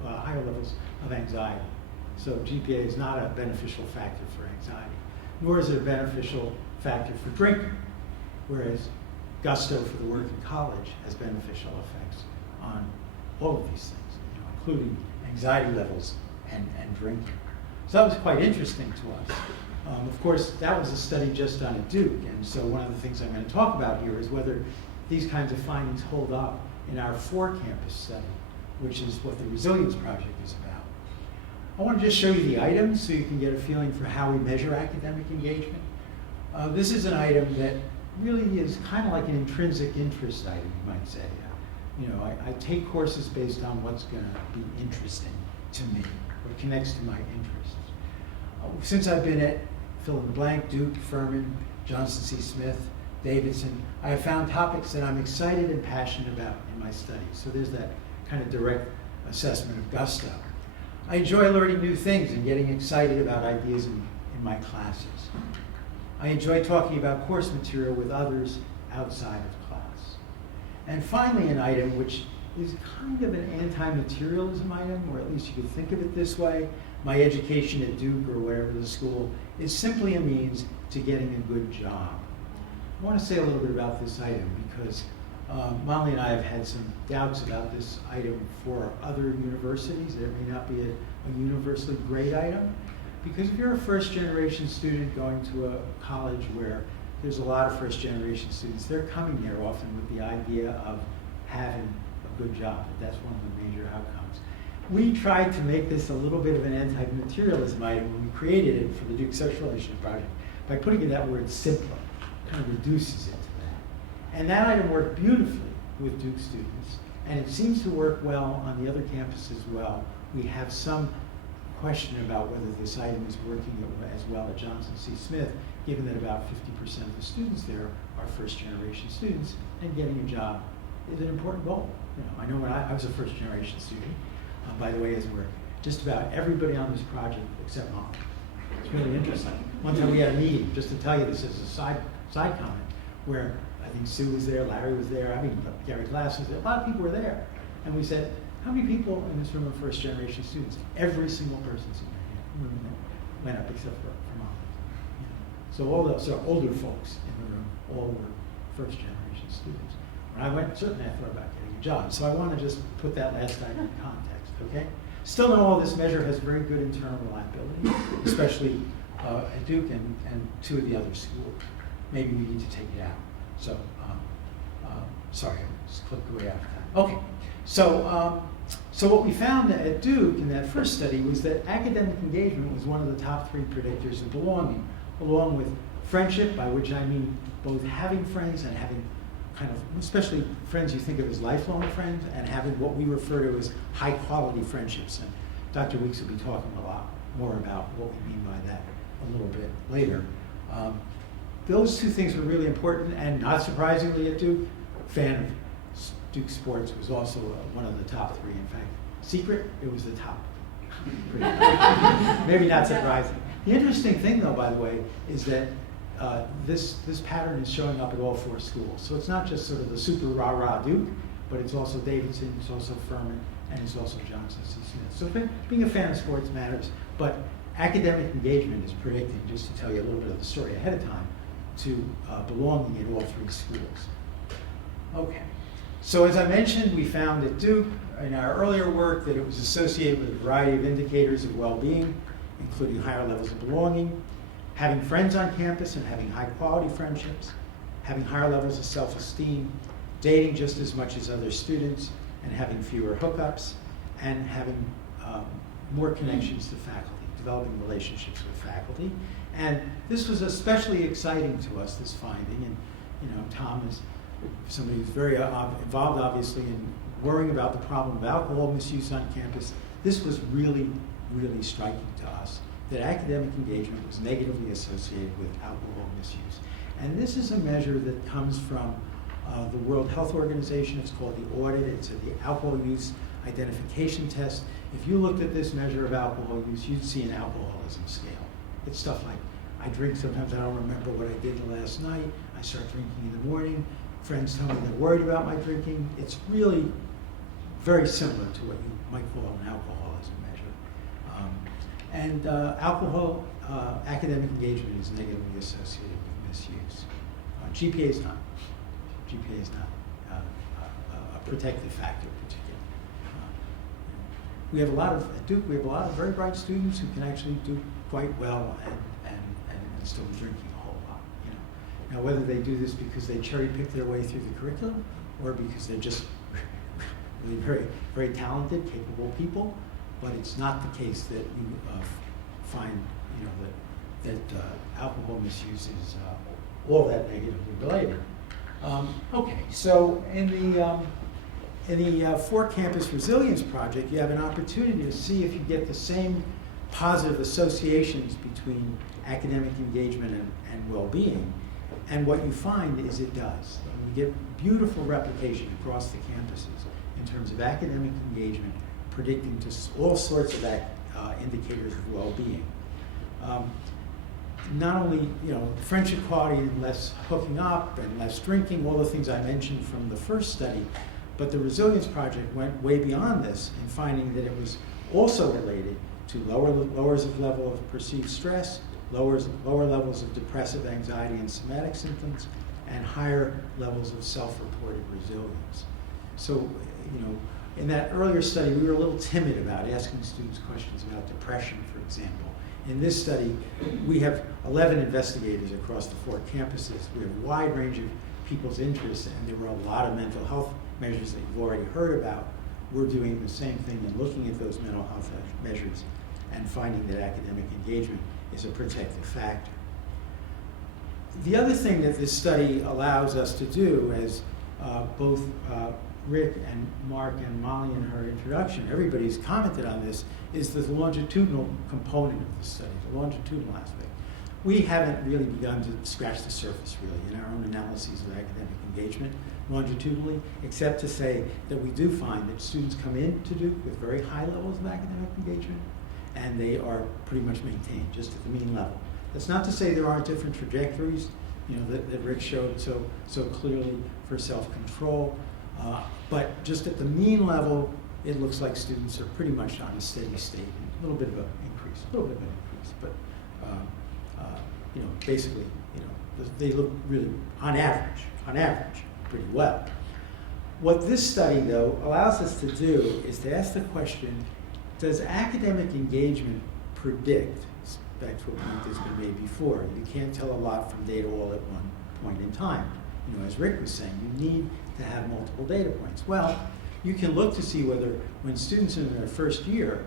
higher levels of anxiety. So GPA is not a beneficial factor for anxiety, nor is it a beneficial factor for drinking, whereas gusto for the work in college has beneficial effects on all of these things, including anxiety levels and drinking. So that was quite interesting to us. Of course, that was a study just done at Duke, and so one of the things I'm going to talk about here is whether these kinds of findings hold up in our 4-campus study, which is what the Resilience Project is about. I want to just show you the items so you can get a feeling for how we measure academic engagement. This is an item that really is kind of like an intrinsic interest item, you might say. I take courses based on what's going to be interesting to me, what connects to my interests. Since I've been at fill in the blank, Duke, Furman, Johnson C. Smith, Davidson, I have found topics that I'm excited and passionate about in my studies. So there's that kind of direct assessment of gusto. I enjoy learning new things and getting excited about ideas in my classes. I enjoy talking about course material with others outside of class. And finally, an item which is kind of an anti-materialism item, or at least you could think of it this way. My education at Duke or wherever the school is simply a means to getting a good job. I want to say a little bit about this item because Molly and I have had some doubts about this item for other universities. There may not be a universally great item, because if you're a first-generation student going to a college where there's a lot of first-generation students, they're coming there often with the idea of having a good job. That's one of the major outcomes. We tried to make this a little bit of an anti-materialism item when we created it for the Duke Social Relationship Project by putting in that word simpler. Kind of reduces it to that. And that item worked beautifully with Duke students, and it seems to work well on the other campuses as well. We have some question about whether this item is working as well at Johnson C. Smith, given that about 50% of the students there are first-generation students, and getting a job is an important goal. You know, I know when I was a first-generation student, by the way, as were just about everybody on this project except Mom. It's really interesting. One time we had a meeting, just to tell you this as a side comment, where I think Sue was there, Larry was there, I mean, Gary Glass was there, a lot of people were there. And we said, how many people in this room are first-generation students? Every single person's in their hand. Women went up except for Mom. You know. So all the older folks in the room, all were first-generation students. When I went, certainly I thought about getting a job. So I want to just put that last item in context, okay? Still in all, this measure has very good internal reliability, especially at Duke and two of the other schools. Maybe we need to take it out. So, sorry, I just clicked away after that. Okay, so what we found at Duke in that first study was that academic engagement was one of the top 3 predictors of belonging, along with friendship, by which I mean both having friends and having kind of, especially friends you think of as lifelong friends, and having what we refer to as high quality friendships. And Dr. Weeks will be talking a lot more about what we mean by that a little bit later. Those 2 things were really important, and not surprisingly at Duke, fan of Duke sports was also one of the top 3. In fact, secret, it was the top. Maybe not surprising. The interesting thing though, by the way, is that this pattern is showing up at all 4 schools. So it's not just sort of the super rah-rah Duke, but it's also Davidson, it's also Furman, and it's also Johnson C. Smith. So being a fan of sports matters, but academic engagement is predicting, just to tell you a little bit of the story ahead of time, to belonging in all 3 schools. Okay, so as I mentioned, we found at Duke in our earlier work that it was associated with a variety of indicators of well-being, including higher levels of belonging, having friends on campus and having high-quality friendships, having higher levels of self-esteem, dating just as much as other students, and having fewer hookups, and having more connections to faculty, developing relationships with faculty. And this was especially exciting to us, this finding. And you know, Tom is somebody who's very involved, obviously, in worrying about the problem of alcohol misuse on campus. This was really, really striking to us, that academic engagement was negatively associated with alcohol misuse. And this is a measure that comes from the World Health Organization. It's called the audit. It's the alcohol use identification test. If you looked at this measure of alcohol use, you'd see an alcoholism scale. It's stuff like, I drink sometimes, I don't remember what I did the last night, I start drinking in the morning, friends tell me they're worried about my drinking. It's really very similar to what you might call an alcoholism measure. Alcohol, academic engagement is negatively associated with misuse. GPA is not. GPA is not a protective factor particularly. We have a lot of, at Duke, we have a lot of very bright students who can actually do quite well and still be drinking a whole lot. You know. Now, whether they do this because they cherry pick their way through the curriculum or because they're just really very, very talented, capable people, but it's not the case that you find, you know, that alcohol misuse is all that negatively related. Okay, so in the 4-campus resilience project, you have an opportunity to see if you get the same positive associations between academic engagement and well-being. And what you find is it does. You get beautiful replication across the campuses in terms of academic engagement, predicting to all sorts of indicators of well-being. Not only, you know, friendship quality and less hooking up and less drinking, all the things I mentioned from the first study, but the Resilience Project went way beyond this in finding that it was also related to lowers of level of perceived stress, lower levels of depressive anxiety and somatic symptoms, and higher levels of self-reported resilience. So, you know, in that earlier study, we were a little timid about asking students questions about depression, for example. In this study, we have 11 investigators across the 4 campuses. We have a wide range of people's interests, and there were a lot of mental health measures that you've already heard about. We're doing the same thing and looking at those mental health measures and finding that academic engagement is a protective factor. The other thing that this study allows us to do, as both Rick and Mark and Molly in her introduction, everybody's commented on this, is the longitudinal component of the study, the longitudinal aspect. We haven't really begun to scratch the surface, really, in our own analyses of academic engagement longitudinally, except to say that we do find that students come into Duke with very high levels of academic engagement, and they are pretty much maintained just at the mean level. That's not to say there aren't different trajectories, that Rick showed so clearly for self-control, but just at the mean level, it looks like students are pretty much on a steady state. A little bit of an increase, but basically, they look really, on average, pretty well. What this study, though, allows us to do is to ask the question, does academic engagement predict, back to a point that's been made before, you can't tell a lot from data all at one point in time. As Rick was saying, you need to have multiple data points. Well, you can look to see whether, when students are in their first year,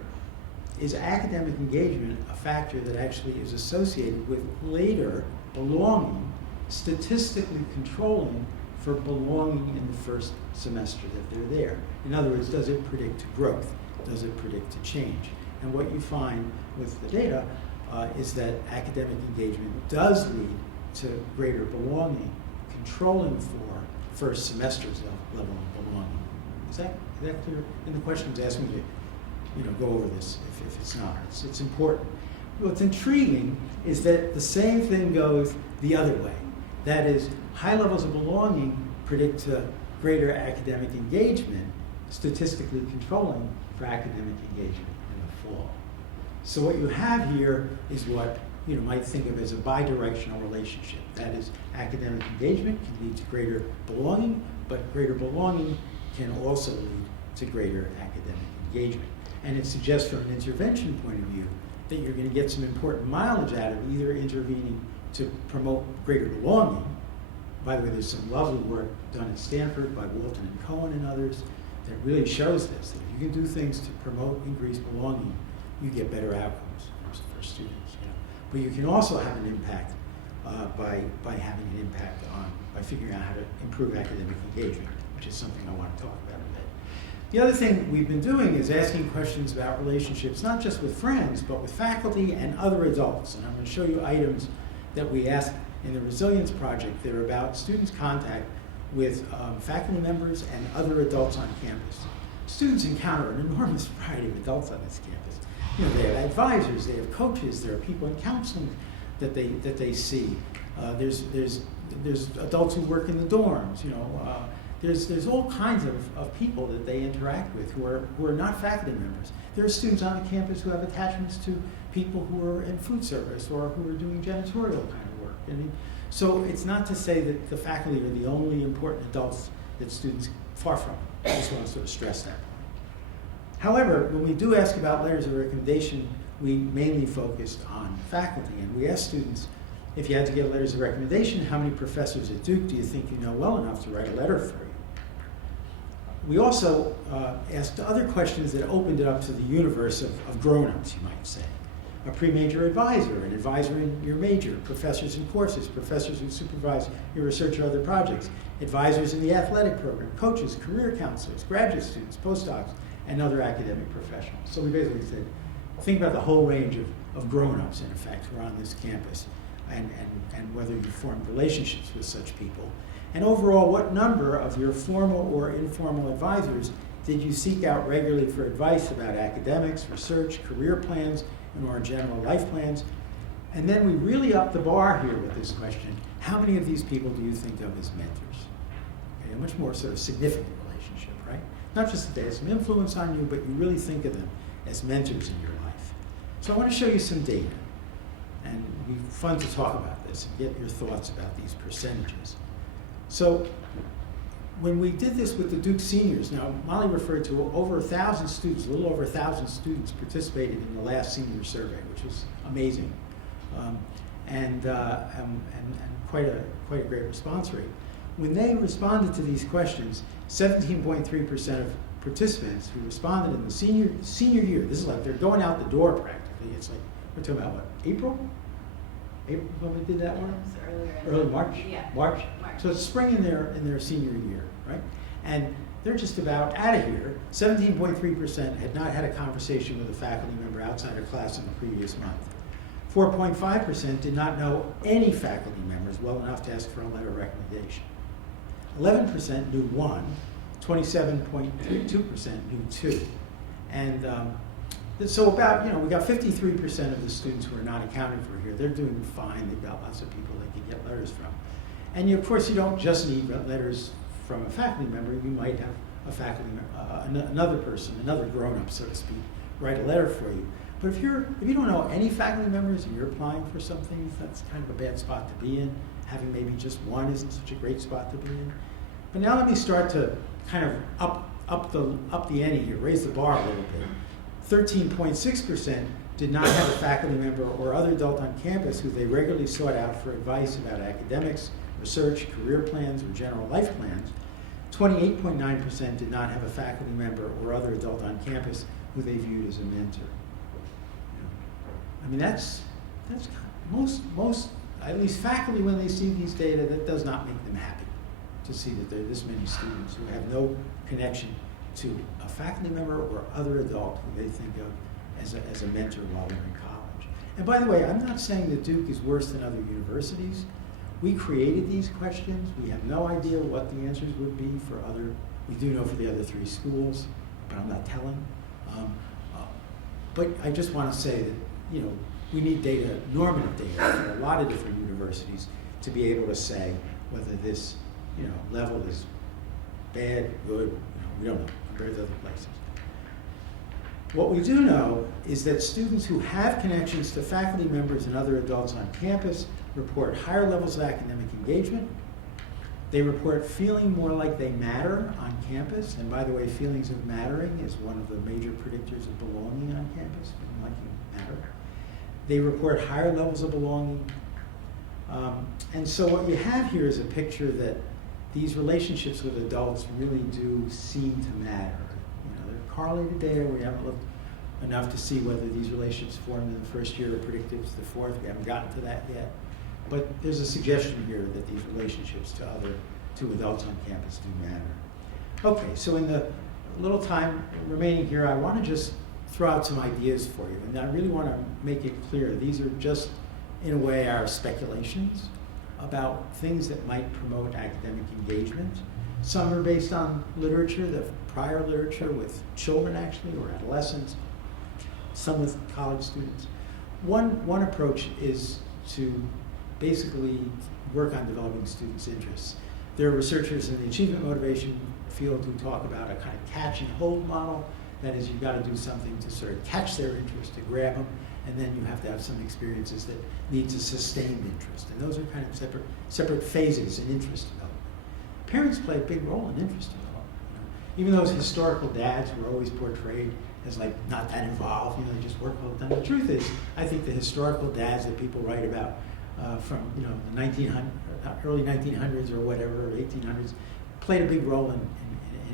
is academic engagement a factor that actually is associated with later belonging, statistically controlling for belonging in the first semester that they're there. In other words, does it predict to growth? Does it predict to change? And what you find with the data is that academic engagement does lead to greater belonging, controlling for first semester's level of belonging. Is that clear? And the question is asking me to go over this if it's not. It's important. What's intriguing is that the same thing goes the other way. That is, high levels of belonging predict to greater academic engagement, statistically controlling for academic engagement in the fall. So what you have here is what you might think of as a bidirectional relationship. That is, academic engagement can lead to greater belonging, but greater belonging can also lead to greater academic engagement. And it suggests from an intervention point of view that you're going to get some important mileage out of either intervening to promote greater belonging. By the way, there's some lovely work done at Stanford by Walton and Cohen and others that really shows this, that if you can do things to promote increased belonging, you get better outcomes for students. But you can also have an impact by having an impact by figuring out how to improve academic engagement, which is something I want to talk about a bit. The other thing we've been doing is asking questions about relationships, not just with friends, but with faculty and other adults. And I'm going to show you items that we asked in the Resilience Project. They're about students' contact with faculty members and other adults on campus. Students encounter an enormous variety of adults on this campus. They have advisors, they have coaches, there are people in counseling that they see. There's adults who work in the dorms. There's all kinds of people that they interact with who are not faculty members. There are students on the campus who have attachments to people who are in food service or who are doing janitorial kind of work. So it's not to say that the faculty are the only important adults that students, far from. I just want to sort of stress that. However, when we do ask about letters of recommendation, we mainly focused on faculty, and we asked students, if you had to get letters of recommendation, how many professors at Duke do you think you know well enough to write a letter for you? We also asked other questions that opened it up to the universe of grown-ups, you might say. A pre-major advisor, an advisor in your major, professors in courses, professors who supervise your research or other projects, advisors in the athletic program, coaches, career counselors, graduate students, postdocs, and other academic professionals. So we basically said, think about the whole range of grown-ups, in effect, who are on this campus, and whether you formed relationships with such people. And overall, what number of your formal or informal advisors did you seek out regularly for advice about academics, research, career plans, and our general life plans? And then we really upped the bar here with this question, how many of these people do you think of as mentors? Okay, a much more sort of significant relationship, right? Not just that they have some influence on you, but you really think of them as mentors in your life. So I want to show you some data. And it would be fun to talk about this and get your thoughts about these percentages. So when we did this with the Duke seniors, now Molly referred to over 1,000 students, a little over 1,000 students participated in the last senior survey, which was amazing, and quite a great response rate. When they responded to these questions, 17.3% of participants who responded in the senior year, this is like they're going out the door practically. It's like, we're talking about what, April when we did that one? It was Early March? Yeah. March? So it's spring in their senior year, right? And they're just about out of here. 17.3% had not had a conversation with a faculty member outside of class in the previous month. 4.5% did not know any faculty members well enough to ask for a letter of recommendation. 11% knew one, 27.2% knew two. And so about, we got 53% of the students who are not accounted for here. They're doing fine. They've got lots of people they can get letters from. And of course, you don't just need letters from a faculty member. You might have a faculty member, another person, another grown-up, so to speak, write a letter for you. But if you don't know any faculty members and you're applying for something, that's kind of a bad spot to be in. Having maybe just one isn't such a great spot to be in. But now let me start to kind of up the ante here, raise the bar a little bit. 13.6% did not have a faculty member or other adult on campus who they regularly sought out for advice about academics, research, career plans, or general life plans. 28.9% did not have a faculty member or other adult on campus who they viewed as a mentor. I mean, that's most, at least faculty, when they see these data, that does not make them happy to see that there are this many students who have no connection to a faculty member or other adult who they think of as a mentor while they're in college. And by the way, I'm not saying that Duke is worse than other universities. We created these questions. We have no idea what the answers would be for we do know for the other three schools, but I'm not telling. But I just want to say that, we need data, normative data for a lot of different universities to be able to say whether this, level is bad, good, we don't know, compared to other places. What we do know is that students who have connections to faculty members and other adults on campus report higher levels of academic engagement. They report feeling more like they matter on campus. And by the way, feelings of mattering is one of the major predictors of belonging on campus, feeling like you matter. They report higher levels of belonging. And so what you have here is a picture that these relationships with adults really do seem to matter. They're correlated data. We haven't looked enough to see whether these relationships formed in the first year are predictive to the fourth. We haven't gotten to that yet. But there's a suggestion here that these relationships to adults on campus do matter. Okay, so in the little time remaining here, I want to just throw out some ideas for you. And I really want to make it clear. These are just, in a way, our speculations about things that might promote academic engagement. Some are based on literature, the prior literature with children actually, or adolescents, some with college students. One approach is to basically work on developing students' interests. There are researchers in the achievement motivation field who talk about a kind of catch and hold model. That is, you've got to do something to sort of catch their interest, to grab them, and then you have to have some experiences that need to sustain interest. And those are kind of separate phases in interest development. Parents play a big role in interest development. Even those historical dads who are always portrayed as like not that involved, they just work all the time. The truth is, I think the historical dads that people write about from the early 1900s or whatever, or 1800s, played a big role in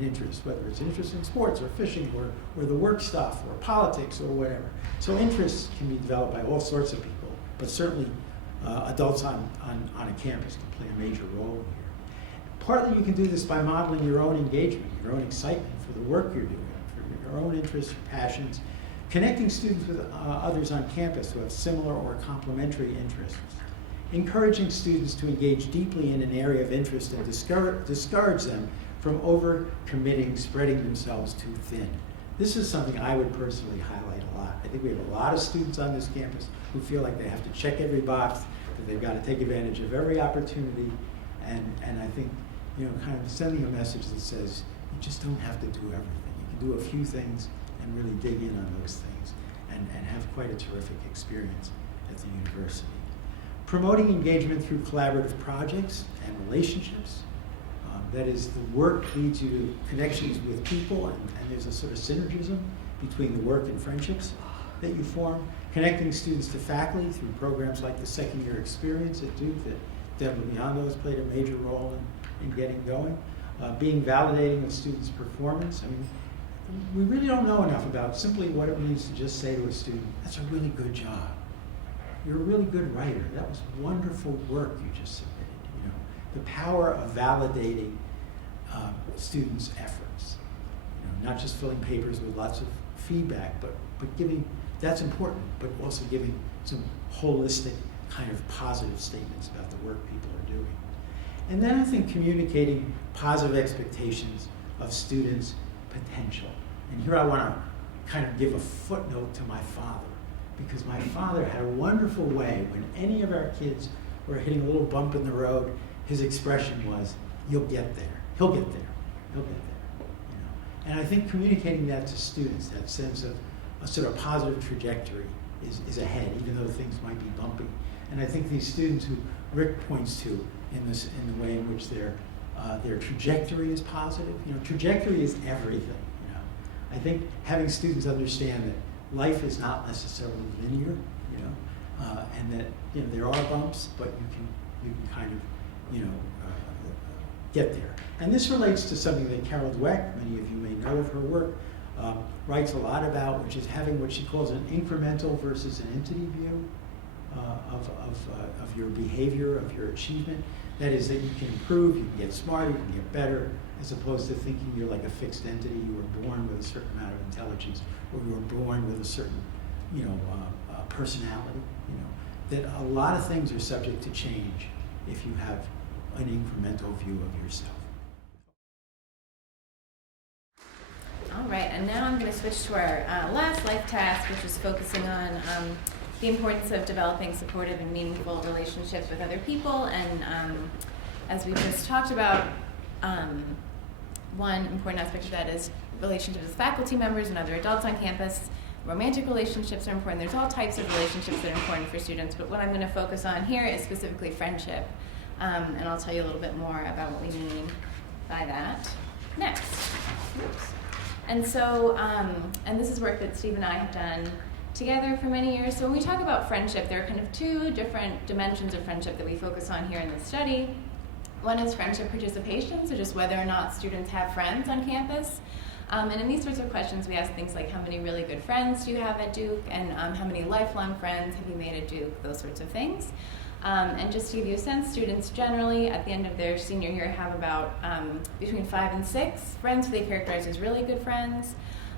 interest, whether it's interest in sports or fishing or the work stuff or politics or whatever. So interests can be developed by all sorts of people, but certainly adults on a campus can play a major role here. Partly you can do this by modeling your own engagement, your own excitement for the work you're doing, for your own interests, your passions, connecting students with others on campus who have similar or complementary interests, encouraging students to engage deeply in an area of interest and discourage them from over-committing, spreading themselves too thin. This is something I would personally highlight a lot. I think we have a lot of students on this campus who feel like they have to check every box, that they've got to take advantage of every opportunity, and I think, kind of sending a message that says, you just don't have to do everything. You can do a few things and really dig in on those things and have quite a terrific experience at the university. Promoting engagement through collaborative projects and relationships. That is, the work leads you to connections with people, and there's a sort of synergism between the work and friendships that you form. Connecting students to faculty through programs like the second year experience at Duke that Deborah Biondo has played a major role in getting going. Being validating of students' performance. I mean, we really don't know enough about simply what it means to just say to a student, that's a really good job. You're a really good writer. That was wonderful work you just submitted. The power of validating students' efforts. Not just filling papers with lots of feedback, but giving, that's important, but also giving some holistic kind of positive statements about the work people are doing. And then I think communicating positive expectations of students' potential. And here I want to kind of give a footnote to my father, because my father had a wonderful way when any of our kids were hitting a little bump in the road, his expression was, "You'll get there. He'll get there. He'll get there." And I think communicating that to students, that sense of a sort of positive trajectory is ahead, even though things might be bumpy. And I think these students who Rick points to in the way in which their trajectory is positive. Trajectory is everything. I think having students understand that life is not necessarily linear. And that there are bumps, but you can kind of get there. And this relates to something that Carol Dweck, many of you may know of her work, writes a lot about, which is having what she calls an incremental versus an entity view of your behavior, of your achievement. That is, that you can improve, you can get smarter, you can get better, as opposed to thinking you're like a fixed entity. You were born with a certain amount of intelligence, or you were born with a certain, personality. That a lot of things are subject to change if you have an incremental view of yourself. All right, and now I'm going to switch to our last life task, which is focusing on the importance of developing supportive and meaningful relationships with other people. And as we just talked about, one important aspect of that is relationships with faculty members and other adults on campus. Romantic relationships are important. There's all types of relationships that are important for students, but what I'm going to focus on here is specifically friendship. And I'll tell you a little bit more about what we mean by that next. Oops. And so, and this is work that Steve and I have done together for many years. So when we talk about friendship, there are kind of two different dimensions of friendship that we focus on here in this study. One is friendship participation, so just whether or not students have friends on campus. And in these sorts of questions, we ask things like, how many really good friends do you have at Duke? And how many lifelong friends have you made at Duke? Those sorts of things. And just to give you a sense, students generally, at the end of their senior year, have about between 5 and 6 friends who they characterize as really good friends,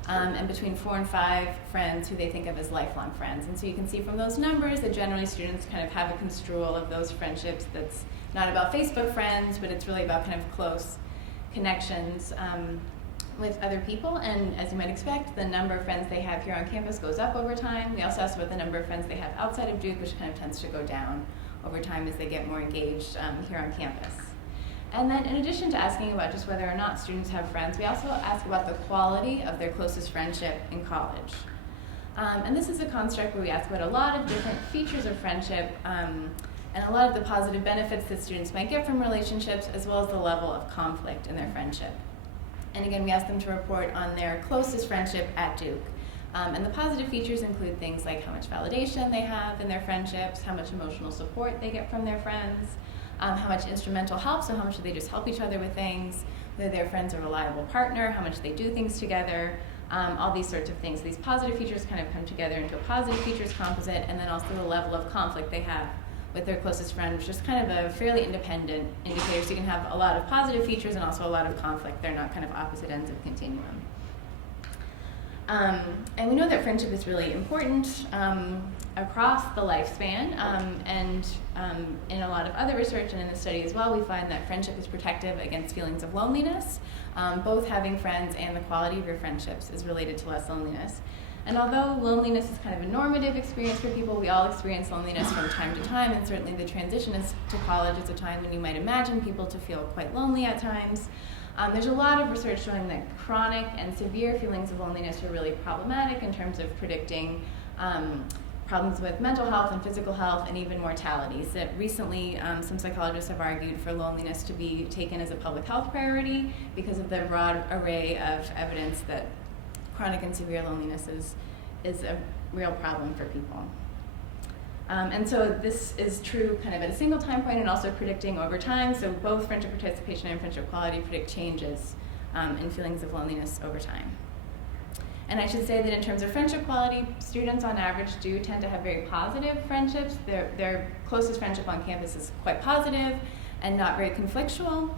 and between 4 and 5 friends who they think of as lifelong friends. And so you can see from those numbers that generally students kind of have a construal of those friendships that's not about Facebook friends, but it's really about kind of close connections with other people. And as you might expect, the number of friends they have here on campus goes up over time. We also asked about the number of friends they have outside of Duke, which kind of tends to go down over time as they get more engaged here on campus. And then in addition to asking about just whether or not students have friends, we also ask about the quality of their closest friendship in college. And this is a construct where we ask about a lot of different features of friendship and a lot of the positive benefits that students might get from relationships, as well as the level of conflict in their friendship. And again, we ask them to report on their closest friendship at Duke. And the positive features include things like how much validation they have in their friendships, how much emotional support they get from their friends, how much instrumental help, so how much do they just help each other with things, whether their friend's a reliable partner, how much they do things together, all these sorts of things. These positive features kind of come together into a positive features composite, and then also the level of conflict they have with their closest friend, which is kind of a fairly independent indicator. So you can have a lot of positive features and also a lot of conflict. They're not kind of opposite ends of a continuum. And we know that friendship is really important across the lifespan, and in a lot of other research and in the study as well, we find that friendship is protective against feelings of loneliness. Both having friends and the quality of your friendships is related to less loneliness. And although loneliness is kind of a normative experience for people, we all experience loneliness from time to time, and certainly the transition to college is a time when you might imagine people to feel quite lonely at times. There's a lot of research showing that chronic and severe feelings of loneliness are really problematic in terms of predicting problems with mental health and physical health and even mortality. So recently, some psychologists have argued for loneliness to be taken as a public health priority because of the broad array of evidence that chronic and severe loneliness is a real problem for people. And so this is true kind of at a single time point and also predicting over time. So both friendship participation and friendship quality predict changes in feelings of loneliness over time. And I should say that in terms of friendship quality, students on average do tend to have very positive friendships. Their closest friendship on campus is quite positive and not very conflictual.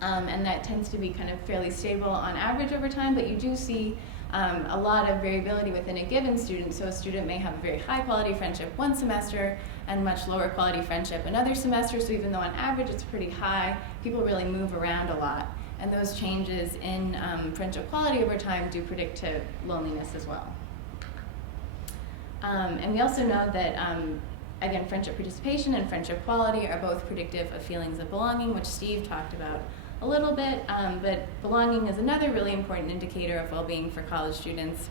and that tends to be kind of fairly stable on average over time, but you do see a lot of variability within a given student. So a student may have a very high quality friendship one semester and much lower quality friendship another semester. So even though on average it's pretty high, people really move around a lot. And those changes in friendship quality over time do predict to loneliness as well. And we also know that, again, friendship participation and friendship quality are both predictive of feelings of belonging, which Steve talked about a little bit, but belonging is another really important indicator of well-being for college students.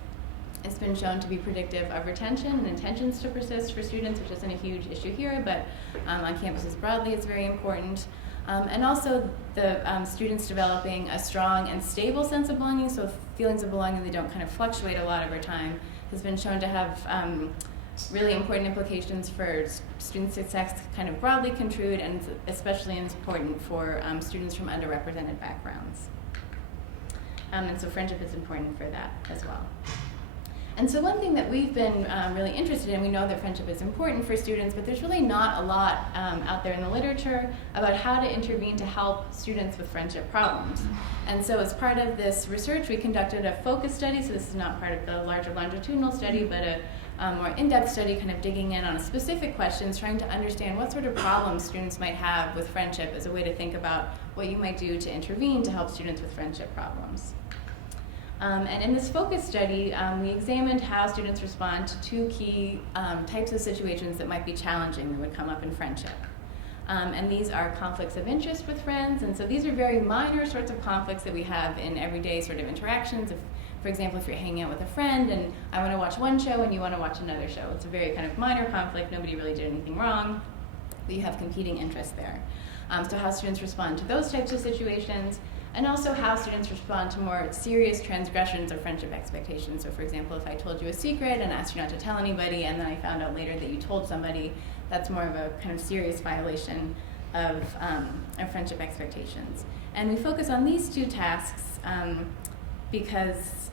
It's been shown to be predictive of retention and intentions to persist for students, which isn't a huge issue here, but on campuses broadly it's very important. And also the students developing a strong and stable sense of belonging, so feelings of belonging that don't kind of fluctuate a lot over time, has been shown to have really important implications for student success kind of broadly construed, and especially important for students from underrepresented backgrounds. And so friendship is important for that as well. And so one thing that we've been really interested in, we know that friendship is important for students, but there's really not a lot out there in the literature about how to intervene to help students with friendship problems. And so as part of this research, we conducted a focus study, so this is not part of the larger longitudinal study, but a more in-depth study kind of digging in on specific questions, trying to understand what sort of problems students might have with friendship as a way to think about what you might do to intervene to help students with friendship problems. And in this focus study, we examined how students respond to two key types of situations that might be challenging that would come up in friendship. And these are conflicts of interest with friends, and so these are very minor sorts of conflicts that we have in everyday sort of interactions. If, for example, if you're hanging out with a friend and I want to watch one show and you want to watch another show, it's a very kind of minor conflict, nobody really did anything wrong, but you have competing interests there. So how students respond to those types of situations, and also how students respond to more serious transgressions of friendship expectations. So for example, if I told you a secret and asked you not to tell anybody, and then I found out later that you told somebody, that's more of a kind of serious violation of friendship expectations. And we focus on these two tasks because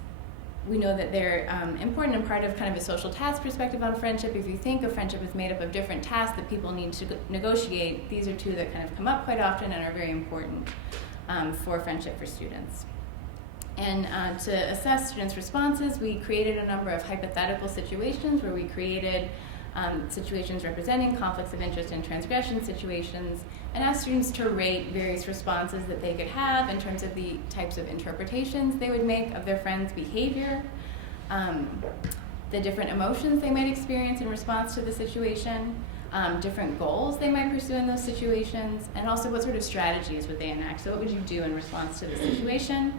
we know that they're important and part of kind of a social task perspective on friendship. If you think of friendship as made up of different tasks that people need to negotiate, these are two that kind of come up quite often and are very important for friendship for students. And to assess students' responses, we created a number of hypothetical situations where we created situations representing conflicts of interest and transgression situations, and asked students to rate various responses that they could have in terms of the types of interpretations they would make of their friend's behavior, the different emotions they might experience in response to the situation, different goals they might pursue in those situations, and also what sort of strategies would they enact. So what would you do in response to the situation?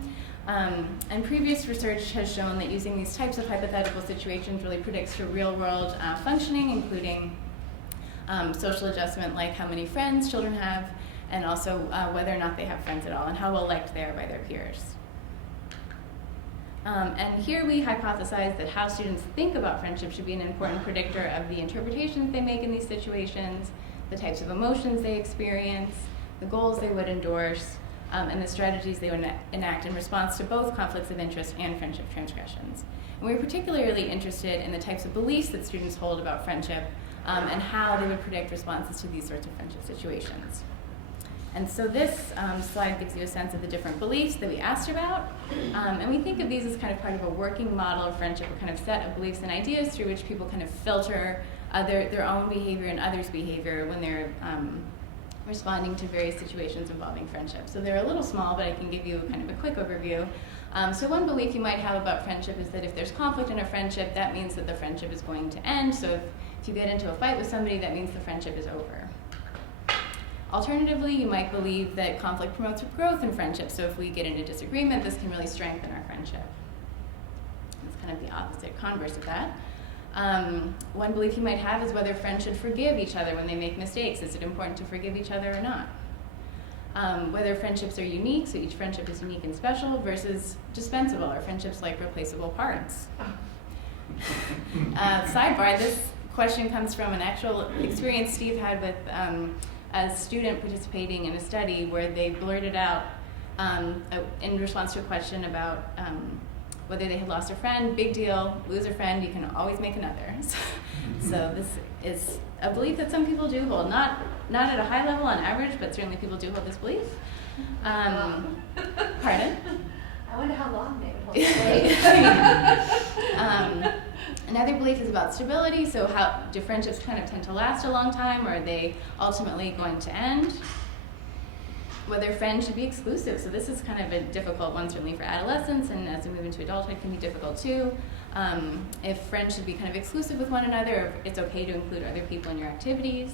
And previous research has shown that using these types of hypothetical situations really predicts for real-world functioning, including social adjustment, like how many friends children have, and also whether or not they have friends at all, and how well liked they are by their peers. And here we hypothesize that how students think about friendship should be an important predictor of the interpretations they make in these situations, the types of emotions they experience, the goals they would endorse, and the strategies they would enact in response to both conflicts of interest and friendship transgressions. And we're particularly interested in the types of beliefs that students hold about friendship and how they would predict responses to these sorts of friendship situations. And so this slide gives you a sense of the different beliefs that we asked about. And we think of these as kind of part of a working model of friendship, a kind of set of beliefs and ideas through which people kind of filter their own behavior and others' behavior when they're responding to various situations involving friendship. So they're a little small, but I can give you kind of a quick overview. So one belief you might have about friendship is that if there's conflict in a friendship, that means that the friendship is going to end. So if you get into a fight with somebody, that means the friendship is over. Alternatively, you might believe that conflict promotes growth in friendship. So if we get into disagreement, this can really strengthen our friendship. It's kind of the opposite, converse of that. One belief you might have is whether friends should forgive each other when they make mistakes. Is it important to forgive each other or not? Whether friendships are unique, so each friendship is unique and special, versus dispensable. Are friendships like replaceable parts? Sidebar, this question comes from an actual experience Steve had with a student participating in a study where they blurted out in response to a question about whether they had lost a friend, big deal, lose a friend, you can always make another. So this is a belief that some people do hold, not at a high level on average, but certainly people do hold this belief. Pardon? I wonder how long they would hold it. Another belief is about stability, so how do friendships kind of tend to last a long time, or are they ultimately going to end? Whether friends should be exclusive, so this is kind of a difficult one certainly for adolescents, and as we move into adulthood can be difficult too. If friends should be kind of exclusive with one another, or if it's okay to include other people in your activities.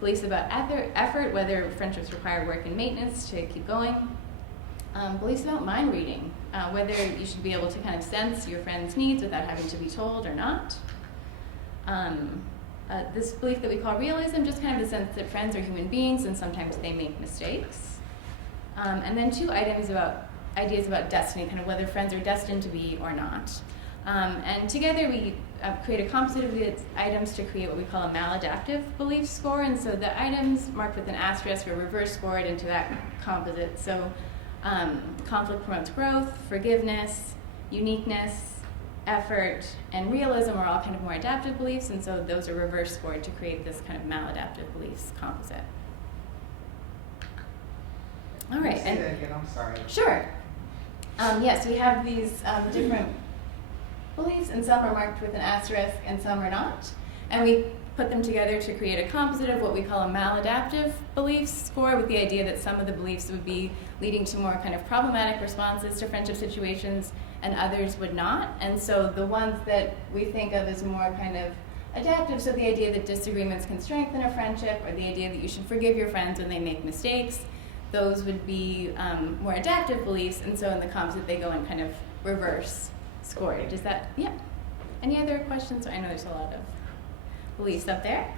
Beliefs about effort, whether friendships require work and maintenance to keep going. Beliefs about mind reading, whether you should be able to kind of sense your friend's needs without having to be told or not. This belief that we call realism, just kind of the sense that friends are human beings and sometimes they make mistakes. And then 2 ideas about destiny, kind of whether friends are destined to be or not. And together we create a composite of these items to create what we call a maladaptive belief score. And so the items marked with an asterisk are reverse scored into that composite. So conflict promotes growth, forgiveness, uniqueness, effort, and realism are all kind of more adaptive beliefs, and so those are reverse scored to create this kind of maladaptive beliefs composite. All right. Say that again, I'm sorry. Sure. Yes, we have these different beliefs, and some are marked with an asterisk and some are not. And we put them together to create a composite of what we call a maladaptive beliefs score, with the idea that some of the beliefs would be leading to more kind of problematic responses to friendship situations and others would not. And so the ones that we think of as more kind of adaptive, so the idea that disagreements can strengthen a friendship, or the idea that you should forgive your friends when they make mistakes, those would be more adaptive beliefs, and so in the composite they go in kind of reverse scored. Is that, yeah? Any other questions? I know there's a lot of beliefs up there.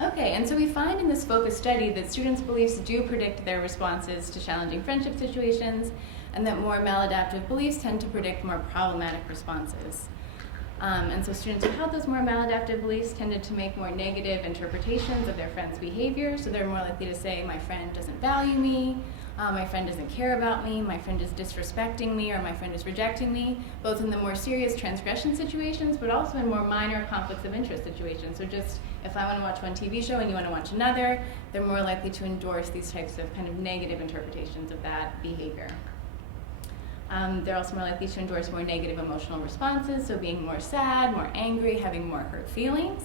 Okay, and so we find in this focus study that students' beliefs do predict their responses to challenging friendship situations, and that more maladaptive beliefs tend to predict more problematic responses. And so students who held those more maladaptive beliefs tended to make more negative interpretations of their friend's behavior, so they're more likely to say, my friend doesn't value me, my friend doesn't care about me, my friend is disrespecting me, or my friend is rejecting me, both in the more serious transgression situations, but also in more minor conflicts of interest situations. So just if I want to watch one TV show and you want to watch another, they're more likely to endorse these types of kind of negative interpretations of that behavior. They're also more likely to endorse more negative emotional responses, so being more sad, more angry, having more hurt feelings.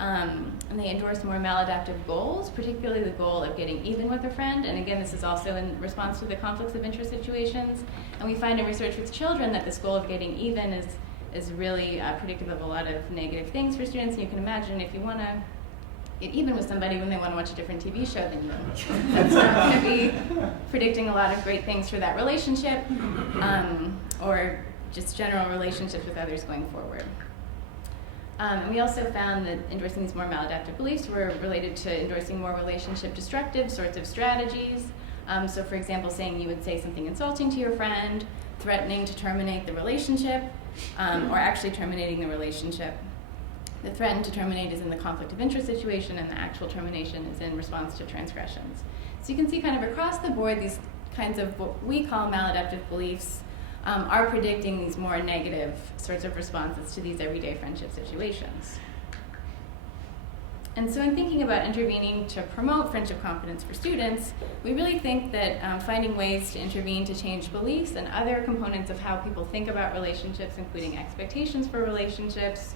And they endorse more maladaptive goals, particularly the goal of getting even with a friend. And again, this is also in response to the conflicts of interest situations. And we find in research with children that this goal of getting even is really predictive of a lot of negative things for students. And you can imagine if you want to get even with somebody when they want to watch a different TV show than you, it's not going to be predicting a lot of great things for that relationship, or just general relationships with others going forward. And we also found that endorsing these more maladaptive beliefs were related to endorsing more relationship destructive sorts of strategies. So for example, saying you would say something insulting to your friend, threatening to terminate the relationship, or actually terminating the relationship. The threaten to terminate is in the conflict of interest situation, and the actual termination is in response to transgressions. So you can see kind of across the board, these kinds of what we call maladaptive beliefs are predicting these more negative sorts of responses to these everyday friendship situations. And so in thinking about intervening to promote friendship confidence for students, we really think that finding ways to intervene to change beliefs and other components of how people think about relationships, including expectations for relationships,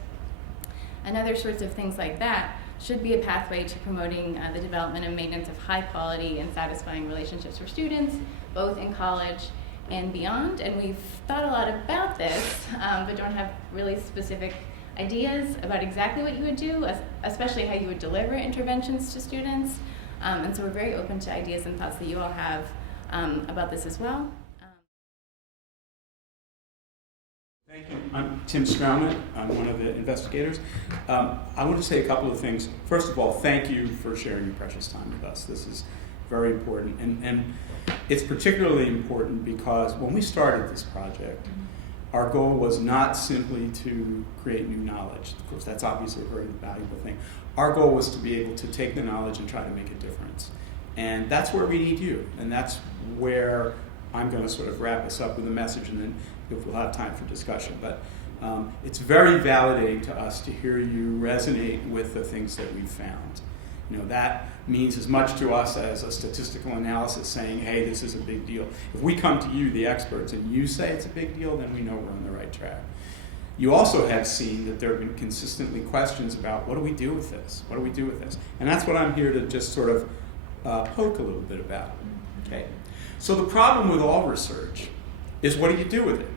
and other sorts of things like that, should be a pathway to promoting the development and maintenance of high quality and satisfying relationships for students, both in college and beyond. And we've thought a lot about this, but don't have really specific ideas about exactly what you would do, especially how you would deliver interventions to students. And so we're very open to ideas and thoughts that you all have about this as well. Thank you. I'm Tim Strauman. I'm one of the investigators. I want to say a couple of things. First of all, thank you for sharing your precious time with us. This is very important. And it's particularly important because when we started this project, our goal was not simply to create new knowledge. Of course, that's obviously a very valuable thing. Our goal was to be able to take the knowledge and try to make a difference. And that's where we need you. And that's where I'm going to sort of wrap us up with a message, and then if we'll have time for discussion. But it's very validating to us to hear you resonate with the things that we've found. That means as much to us as a statistical analysis saying, hey, this is a big deal. If we come to you, the experts, and you say it's a big deal, then we know we're on the right track. You also have seen that there have been consistently questions about what do we do with this? What do we do with this? And that's what I'm here to just sort of poke a little bit about. Okay. So the problem with all research is, what do you do with it?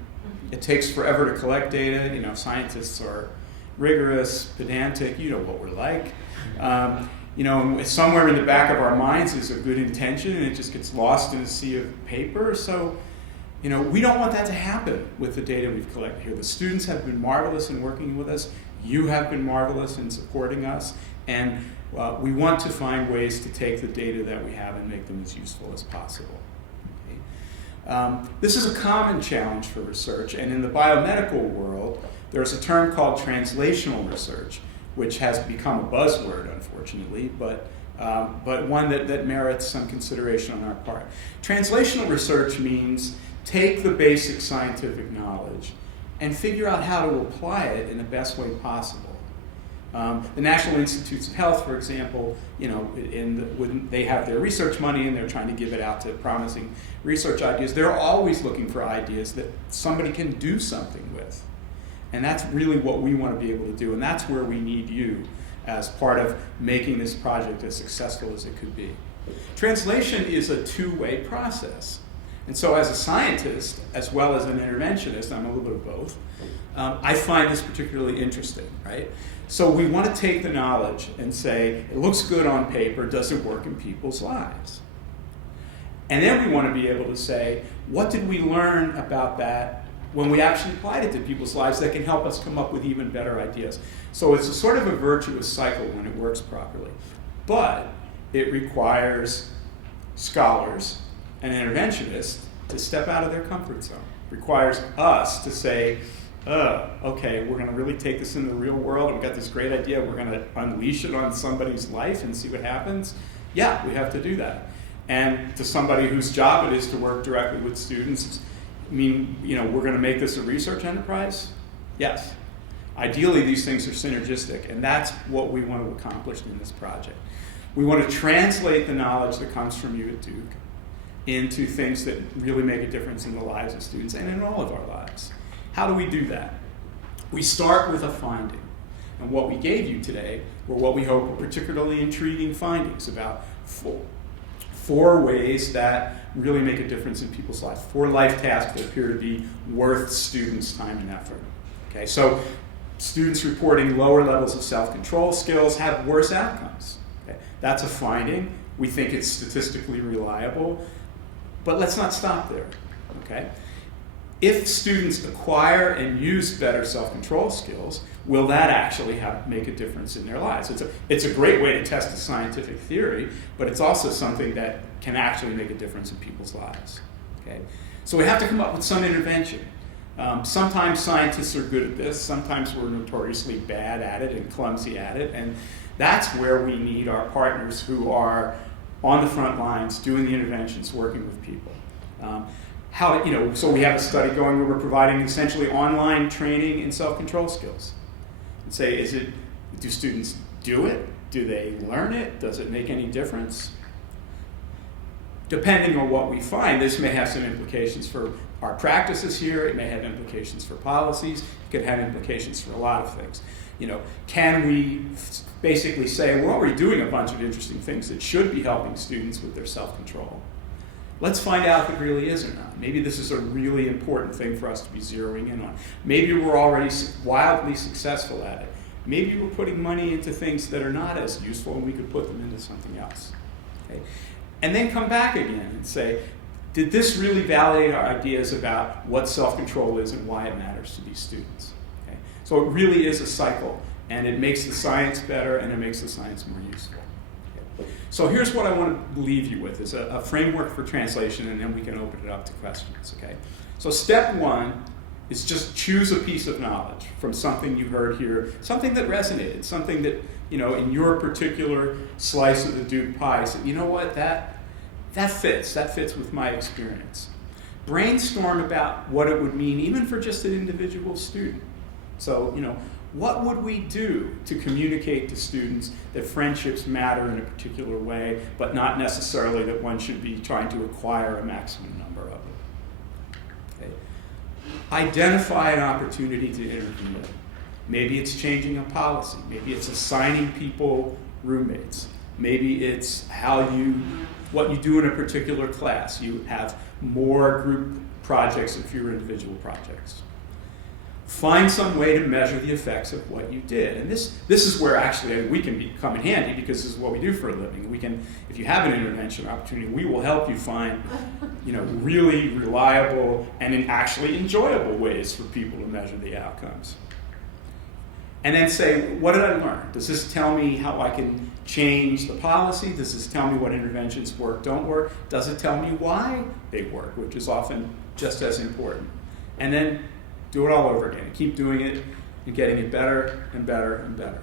It takes forever to collect data. Scientists are rigorous, pedantic. You know what we're like. Somewhere in the back of our minds is a good intention, and it just gets lost in a sea of paper. So, we don't want that to happen with the data we've collected here. The students have been marvelous in working with us. You have been marvelous in supporting us. And we want to find ways to take the data that we have and make them as useful as possible. Okay? This is a common challenge for research. And in the biomedical world, there's a term called translational research, which has become a buzzword, unfortunately, but one that merits some consideration on our part. Translational research means take the basic scientific knowledge and figure out how to apply it in the best way possible. The National Institutes of Health, for example, when they have their research money and they're trying to give it out to promising research ideas, they're always looking for ideas that somebody can do something with. And that's really what we want to be able to do, and that's where we need you as part of making this project as successful as it could be. Translation is a two-way process. And so as a scientist, as well as an interventionist, I'm a little bit of both, I find this particularly interesting, right? So we want to take the knowledge and say, it looks good on paper, does it work in people's lives? And then we want to be able to say, what did we learn about that when we actually applied it to people's lives that can help us come up with even better ideas? So it's a sort of a virtuous cycle when it works properly. But it requires scholars and interventionists to step out of their comfort zone. It requires us to say, okay, we're going to really take this in the real world, and we've got this great idea, we're going to unleash it on somebody's life and see what happens. Yeah, we have to do that. And to somebody whose job it is to work directly with students, we're going to make this a research enterprise? Yes. Ideally, these things are synergistic, and that's what we want to accomplish in this project. We want to translate the knowledge that comes from you at Duke into things that really make a difference in the lives of students and in all of our lives. How do we do that? We start with a finding. And what we gave you today were what we hope were particularly intriguing findings about four ways that really make a difference in people's lives. 4 life tasks that appear to be worth students' time and effort. Okay, so students reporting lower levels of self-control skills have worse outcomes. Okay, that's a finding. We think it's statistically reliable, but let's not stop there. Okay, if students acquire and use better self-control skills, will that actually make a difference in their lives? It's a great way to test a scientific theory, but it's also something that can actually make a difference in people's lives. Okay? So we have to come up with some intervention. Sometimes scientists are good at this, sometimes we're notoriously bad at it and clumsy at it, and that's where we need our partners who are on the front lines doing the interventions, working with people. So we have a study going where we're providing essentially online training in self-control skills. And say, do students do it? Do they learn it? Does it make any difference? Depending on what we find, this may have some implications for our practices here. It may have implications for policies. It could have implications for a lot of things. Can we basically say, we're already doing a bunch of interesting things that should be helping students with their self-control. Let's find out if it really is or not. Maybe this is a really important thing for us to be zeroing in on. Maybe we're already wildly successful at it. Maybe we're putting money into things that are not as useful and we could put them into something else. Okay? And then come back again and say, did this really validate our ideas about what self-control is and why it matters to these students? Okay? So it really is a cycle, and it makes the science better and it makes the science more useful. So here's what I want to leave you with, is a framework for translation, and then we can open it up to questions, okay? So step 1 is just choose a piece of knowledge from something you heard here, something that resonated, something that in your particular slice of the Duke pie, say, you know what, that fits with my experience. Brainstorm about what it would mean even for just an individual student. So, what would we do to communicate to students that friendships matter in a particular way, but not necessarily that one should be trying to acquire a maximum number of them? Okay. Identify an opportunity to intervene. Maybe it's changing a policy. Maybe it's assigning people roommates. Maybe it's what you do in a particular class. You have more group projects and fewer individual projects. Find some way to measure the effects of what you did. And this is where actually we can come in handy, because this is what we do for a living. We can, if you have an intervention opportunity, we will help you find, really reliable and actually enjoyable ways for people to measure the outcomes. And then say, what did I learn? Does this tell me how I can change the policy? Does this tell me what interventions work, don't work? Does it tell me why they work, which is often just as important? And then do it all over again. Keep doing it and getting it better and better and better.